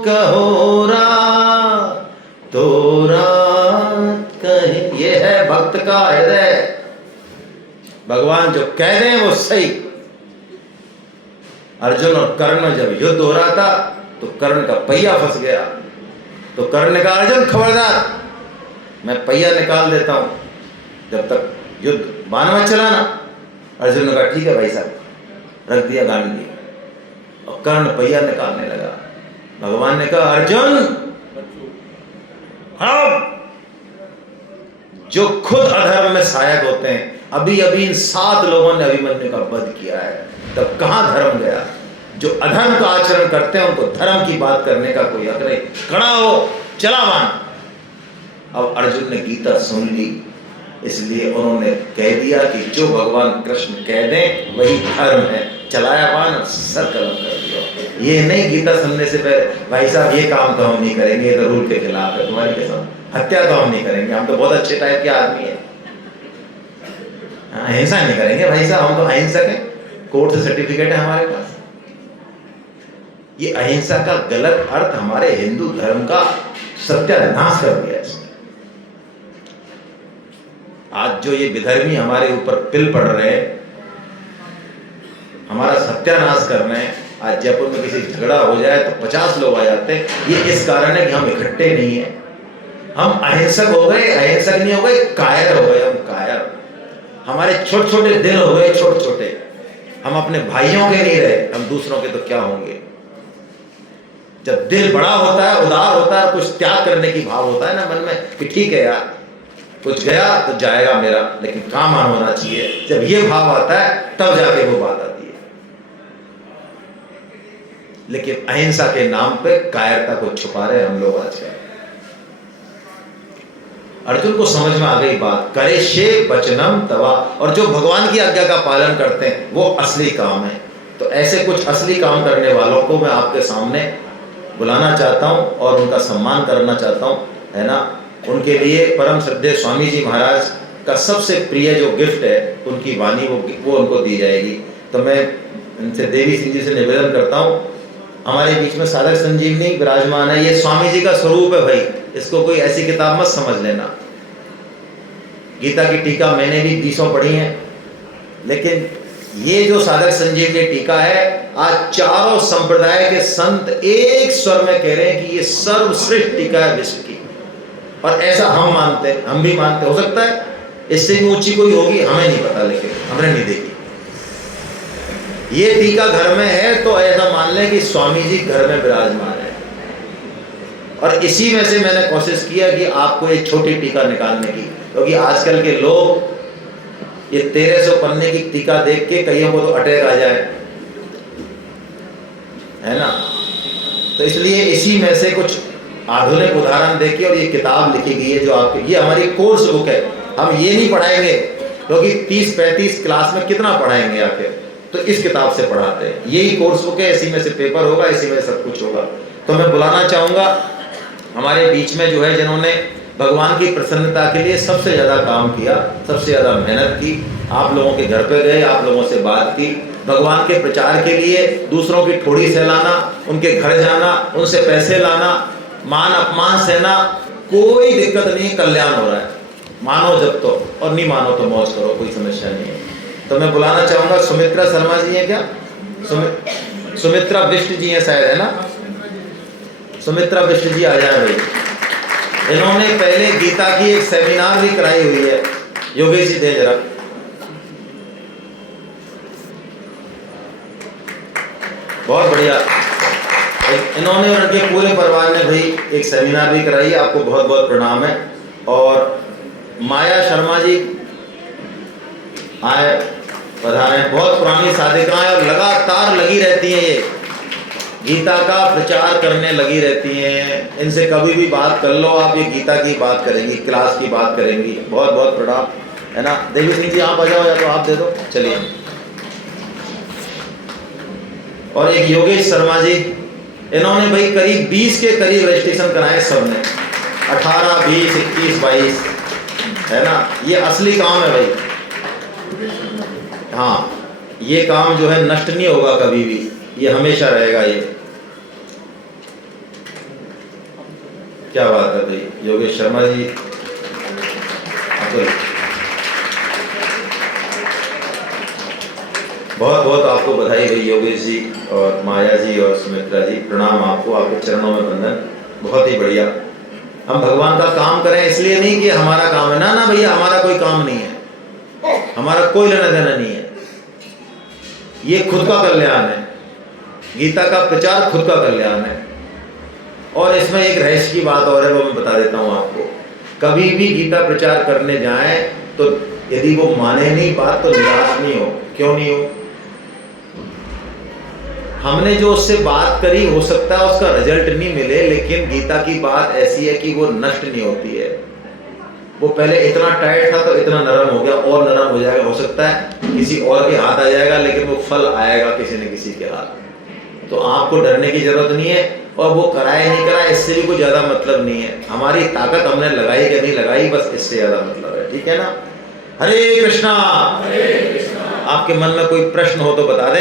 कहो रात तो रात कहें, ये है भक्त का हृदय। भगवान जो कह रहे हैं वो सही। अर्जुन और कर्ण में जब युद्ध हो रहा था तो कर्ण का पहिया फंस गया, तो कर्ण ने कहा अर्जुन खबरदार, मैं पहिया निकाल देता हूं, जब तक युद्ध बाण मत चलाना। अर्जुन ने कहा ठीक है भाई साहब, रख दिया गांधी, और कर्ण पहिया निकालने लगा। भगवान ने कहा अर्जुन हाँ, जो खुद अधर्म में सहायक होते हैं, अभी अभी इन 7 लोगों ने अभिमन्यु का वध किया है, तब कहां धर्म गया? जो अधर्म का आचरण करते हैं उनको धर्म की बात करने का कोई हक नहीं। खड़ा हो, चला मान। अब अर्जुन ने गीता सुन ली, इसलिए उन्होंने कह दिया कि जो भगवान कृष्ण कह दें वही धर्म है। चलाया बाण और सर कलम कर दिया। ये नहीं गीता सुनने से पहले भाई साहब ये काम तो हम नहीं करेंगे, ये तो रूल के खिलाफ है, तुम्हारी कसम, हत्या तो हम नहीं करेंगे, हम तो बहुत अच्छे टाइप के आदमी है, अहिंसा नहीं करेंगे भाई साहब, हम तो अहिंसक हैं, कोर्ट से सर्टिफिकेट है हमारे पास। ये अहिंसा का गलत अर्थ हमारे हिंदू धर्म का सत्यानाश कर दिया है। आज जो ये विधर्मी हमारे ऊपर पिल पड़ रहे हैं, हमारा सत्यानाश कर रहे हैं। आज जयपुर में किसी झगड़ा हो जाए तो 50 लोग आ जाते हैं। ये इस कारण है कि हम इकट्ठे नहीं है, हम अहिंसक हो गए, अहिंसक नहीं हो गए, कायर हो गए, हम कायर। हमारे छोटे छोटे दिल हो गए छोटे छोटे, हम अपने भाइयों के नहीं रहे, हम दूसरों के तो क्या होंगे। जब दिल बड़ा होता है, उदार होता है, कुछ त्याग करने की भाव होता है ना मन में कि ठीक है यार, कुछ गया तो जाएगा मेरा, लेकिन काम आना होना चाहिए। जब ये भाव आता है तब जाके वो बात आती है। लेकिन अहिंसा के नाम पे कायरता को छुपा रहे हम लोग आजकल। अर्जुन को समझ में आ गई बात, करे शे वचनम तवा, और जो भगवान की आज्ञा का पालन करते हैं वो असली काम है। तो ऐसे कुछ असली काम करने वालों को मैं आपके सामने बुलाना चाहता हूं और उनका सम्मान करना चाहता हूं, है ना। उनके लिए परम श्रद्धेय स्वामी जी महाराज का सबसे प्रिय जो गिफ्ट है, उनकी वाणी वो उनको दी जाएगी। तो मैं इनसे देवी सिंह जी से निवेदन करता हूँ, हमारे बीच में साधक संजीवनी विराजमान है, ये स्वामी जी का स्वरूप है भाई, इसको कोई ऐसी किताब मत समझ लेना। गीता की टीका मैंने भी 20 पढ़ी है, लेकिन ये जो साधक संजीवनी टीका है, आज चारों संप्रदाय के संत एक स्वर में कह रहे हैं कि ये सर्वश्रेष्ठ टीका है विश्व की, और ऐसा हम मानते हैं, हम भी मानते। हो सकता है इससे भी ऊंची कोई होगी, हमें नहीं पता, लेकिन हमने नहीं देखी। ये टीका घर में है तो ऐसा मान लें कि स्वामी जी घर में विराजमान है। और इसी में से मैंने कोशिश किया कि आपको एक छोटी टीका निकालने की, क्योंकि आजकल के लोग ये 1300 पन्ने की टीका देख के कईयों को तो अटैक आ जाए, है ना। तो इसलिए इसी में से कुछ आधुनिक उदाहरण देखिए, और ये किताब लिखी गई है जो आपके, ये हमारी कोर्स बुक है। हम ये नहीं पढ़ाएंगे क्योंकि 30-35 क्लास में कितना पढ़ाएंगे आखिर, तो इस किताब से पढ़ाते हैं। यही कोर्स बुक है, इसी में से पेपर होगा, इसी में सब कुछ होगा। तो मैं बुलाना चाहूँगा हमारे बीच में जो है, जिन्होंने भगवान की प्रसन्नता के लिए सबसे ज़्यादा काम किया, सबसे ज़्यादा मेहनत की, आप लोगों के घर पे गए, आप लोगों से बात की, भगवान के प्रचार के लिए दूसरों की ठोड़ी सहलाना, उनके घर जाना, उनसे पैसे लाना, मान अपमान सहना, कोई दिक्कत नहीं, कल्याण हो रहा है। मानो जब तो, और नहीं मानो तो मौज करो, कोई समस्या नहीं है। तो मैं बुलाना चाहूँगा, सुमित्रा शर्मा जी हैं क्या? सुमित्रा बिष्ट जी हैं शायद, है ना। सुमित्रा बिष्ट जी आ जाए भाई। इन्होंने पहले गीता की एक सेमिनार भी कराई हुई है, योगेश जी दे जरा। बहुत बढ़िया, इन्होंने और उनके पूरे परिवार ने भाई एक सेमिनार भी कराई है, आपको बहुत बहुत प्रणाम है। और माया शर्मा जी आए, पधारे, बहुत पुरानी साधिकाएं और लगातार लगी रहती हैं, ये गीता का प्रचार करने लगी रहती हैं। इनसे कभी भी बात कर लो आप, ये गीता की बात करेंगी, क्लास की बात करेंगी। बहुत बहुत प्रणाम, है ना। देवी सिंह जी आप आ जाओ, या तो आप दे दो, चलिए। और एक योगेश शर्मा जी, इन्होंने भाई करीब 20 के करीब रजिस्ट्रेशन कराए सबने, 18, 20, 21, 22, है ना। ये असली काम है भाई। हाँ, ये काम जो है नष्ट नहीं होगा कभी भी, ये हमेशा रहेगा। ये क्या बात है भाई, योगेश शर्मा जी, बहुत बहुत आपको बधाई भाई योगेश जी और माया जी और सुमित्रा जी, प्रणाम आपको, आपके चरणों में वंदन। बहुत ही बढ़िया। हम भगवान का काम करें इसलिए नहीं कि हमारा काम है, ना ना भैया, हमारा कोई काम नहीं है, हमारा कोई लेना देना नहीं है। ये खुद का कल्याण है, गीता का प्रचार खुद का कल्याण है। और इसमें एक रहस्य की बात और है, वो मैं बता देता हूँ आपको। कभी भी गीता प्रचार करने जाएं तो यदि वो माने नहीं बात तो निराश नहीं हो। क्यों नहीं हो? हमने जो उससे बात करी, हो सकता है उसका रिजल्ट नहीं मिले, लेकिन गीता की बात ऐसी है कि वो नष्ट नहीं होती है। वो पहले इतना टाइट था तो इतना नरम हो गया, और नरम हो जाएगा, हो सकता है किसी और के हाथ आ जाएगा, लेकिन वो फल आएगा किसी न किसी के हाथ। तो आपको डरने की जरूरत नहीं है, और वो कराए नहीं कराए इससे भी कोई ज़्यादा मतलब नहीं है। हमारी ताकत हमने लगाई कि नहीं लगाई, बस इससे ज़्यादा मतलब है। ठीक है ना? हरे कृष्णा। आपके मन में कोई प्रश्न हो तो बता दें।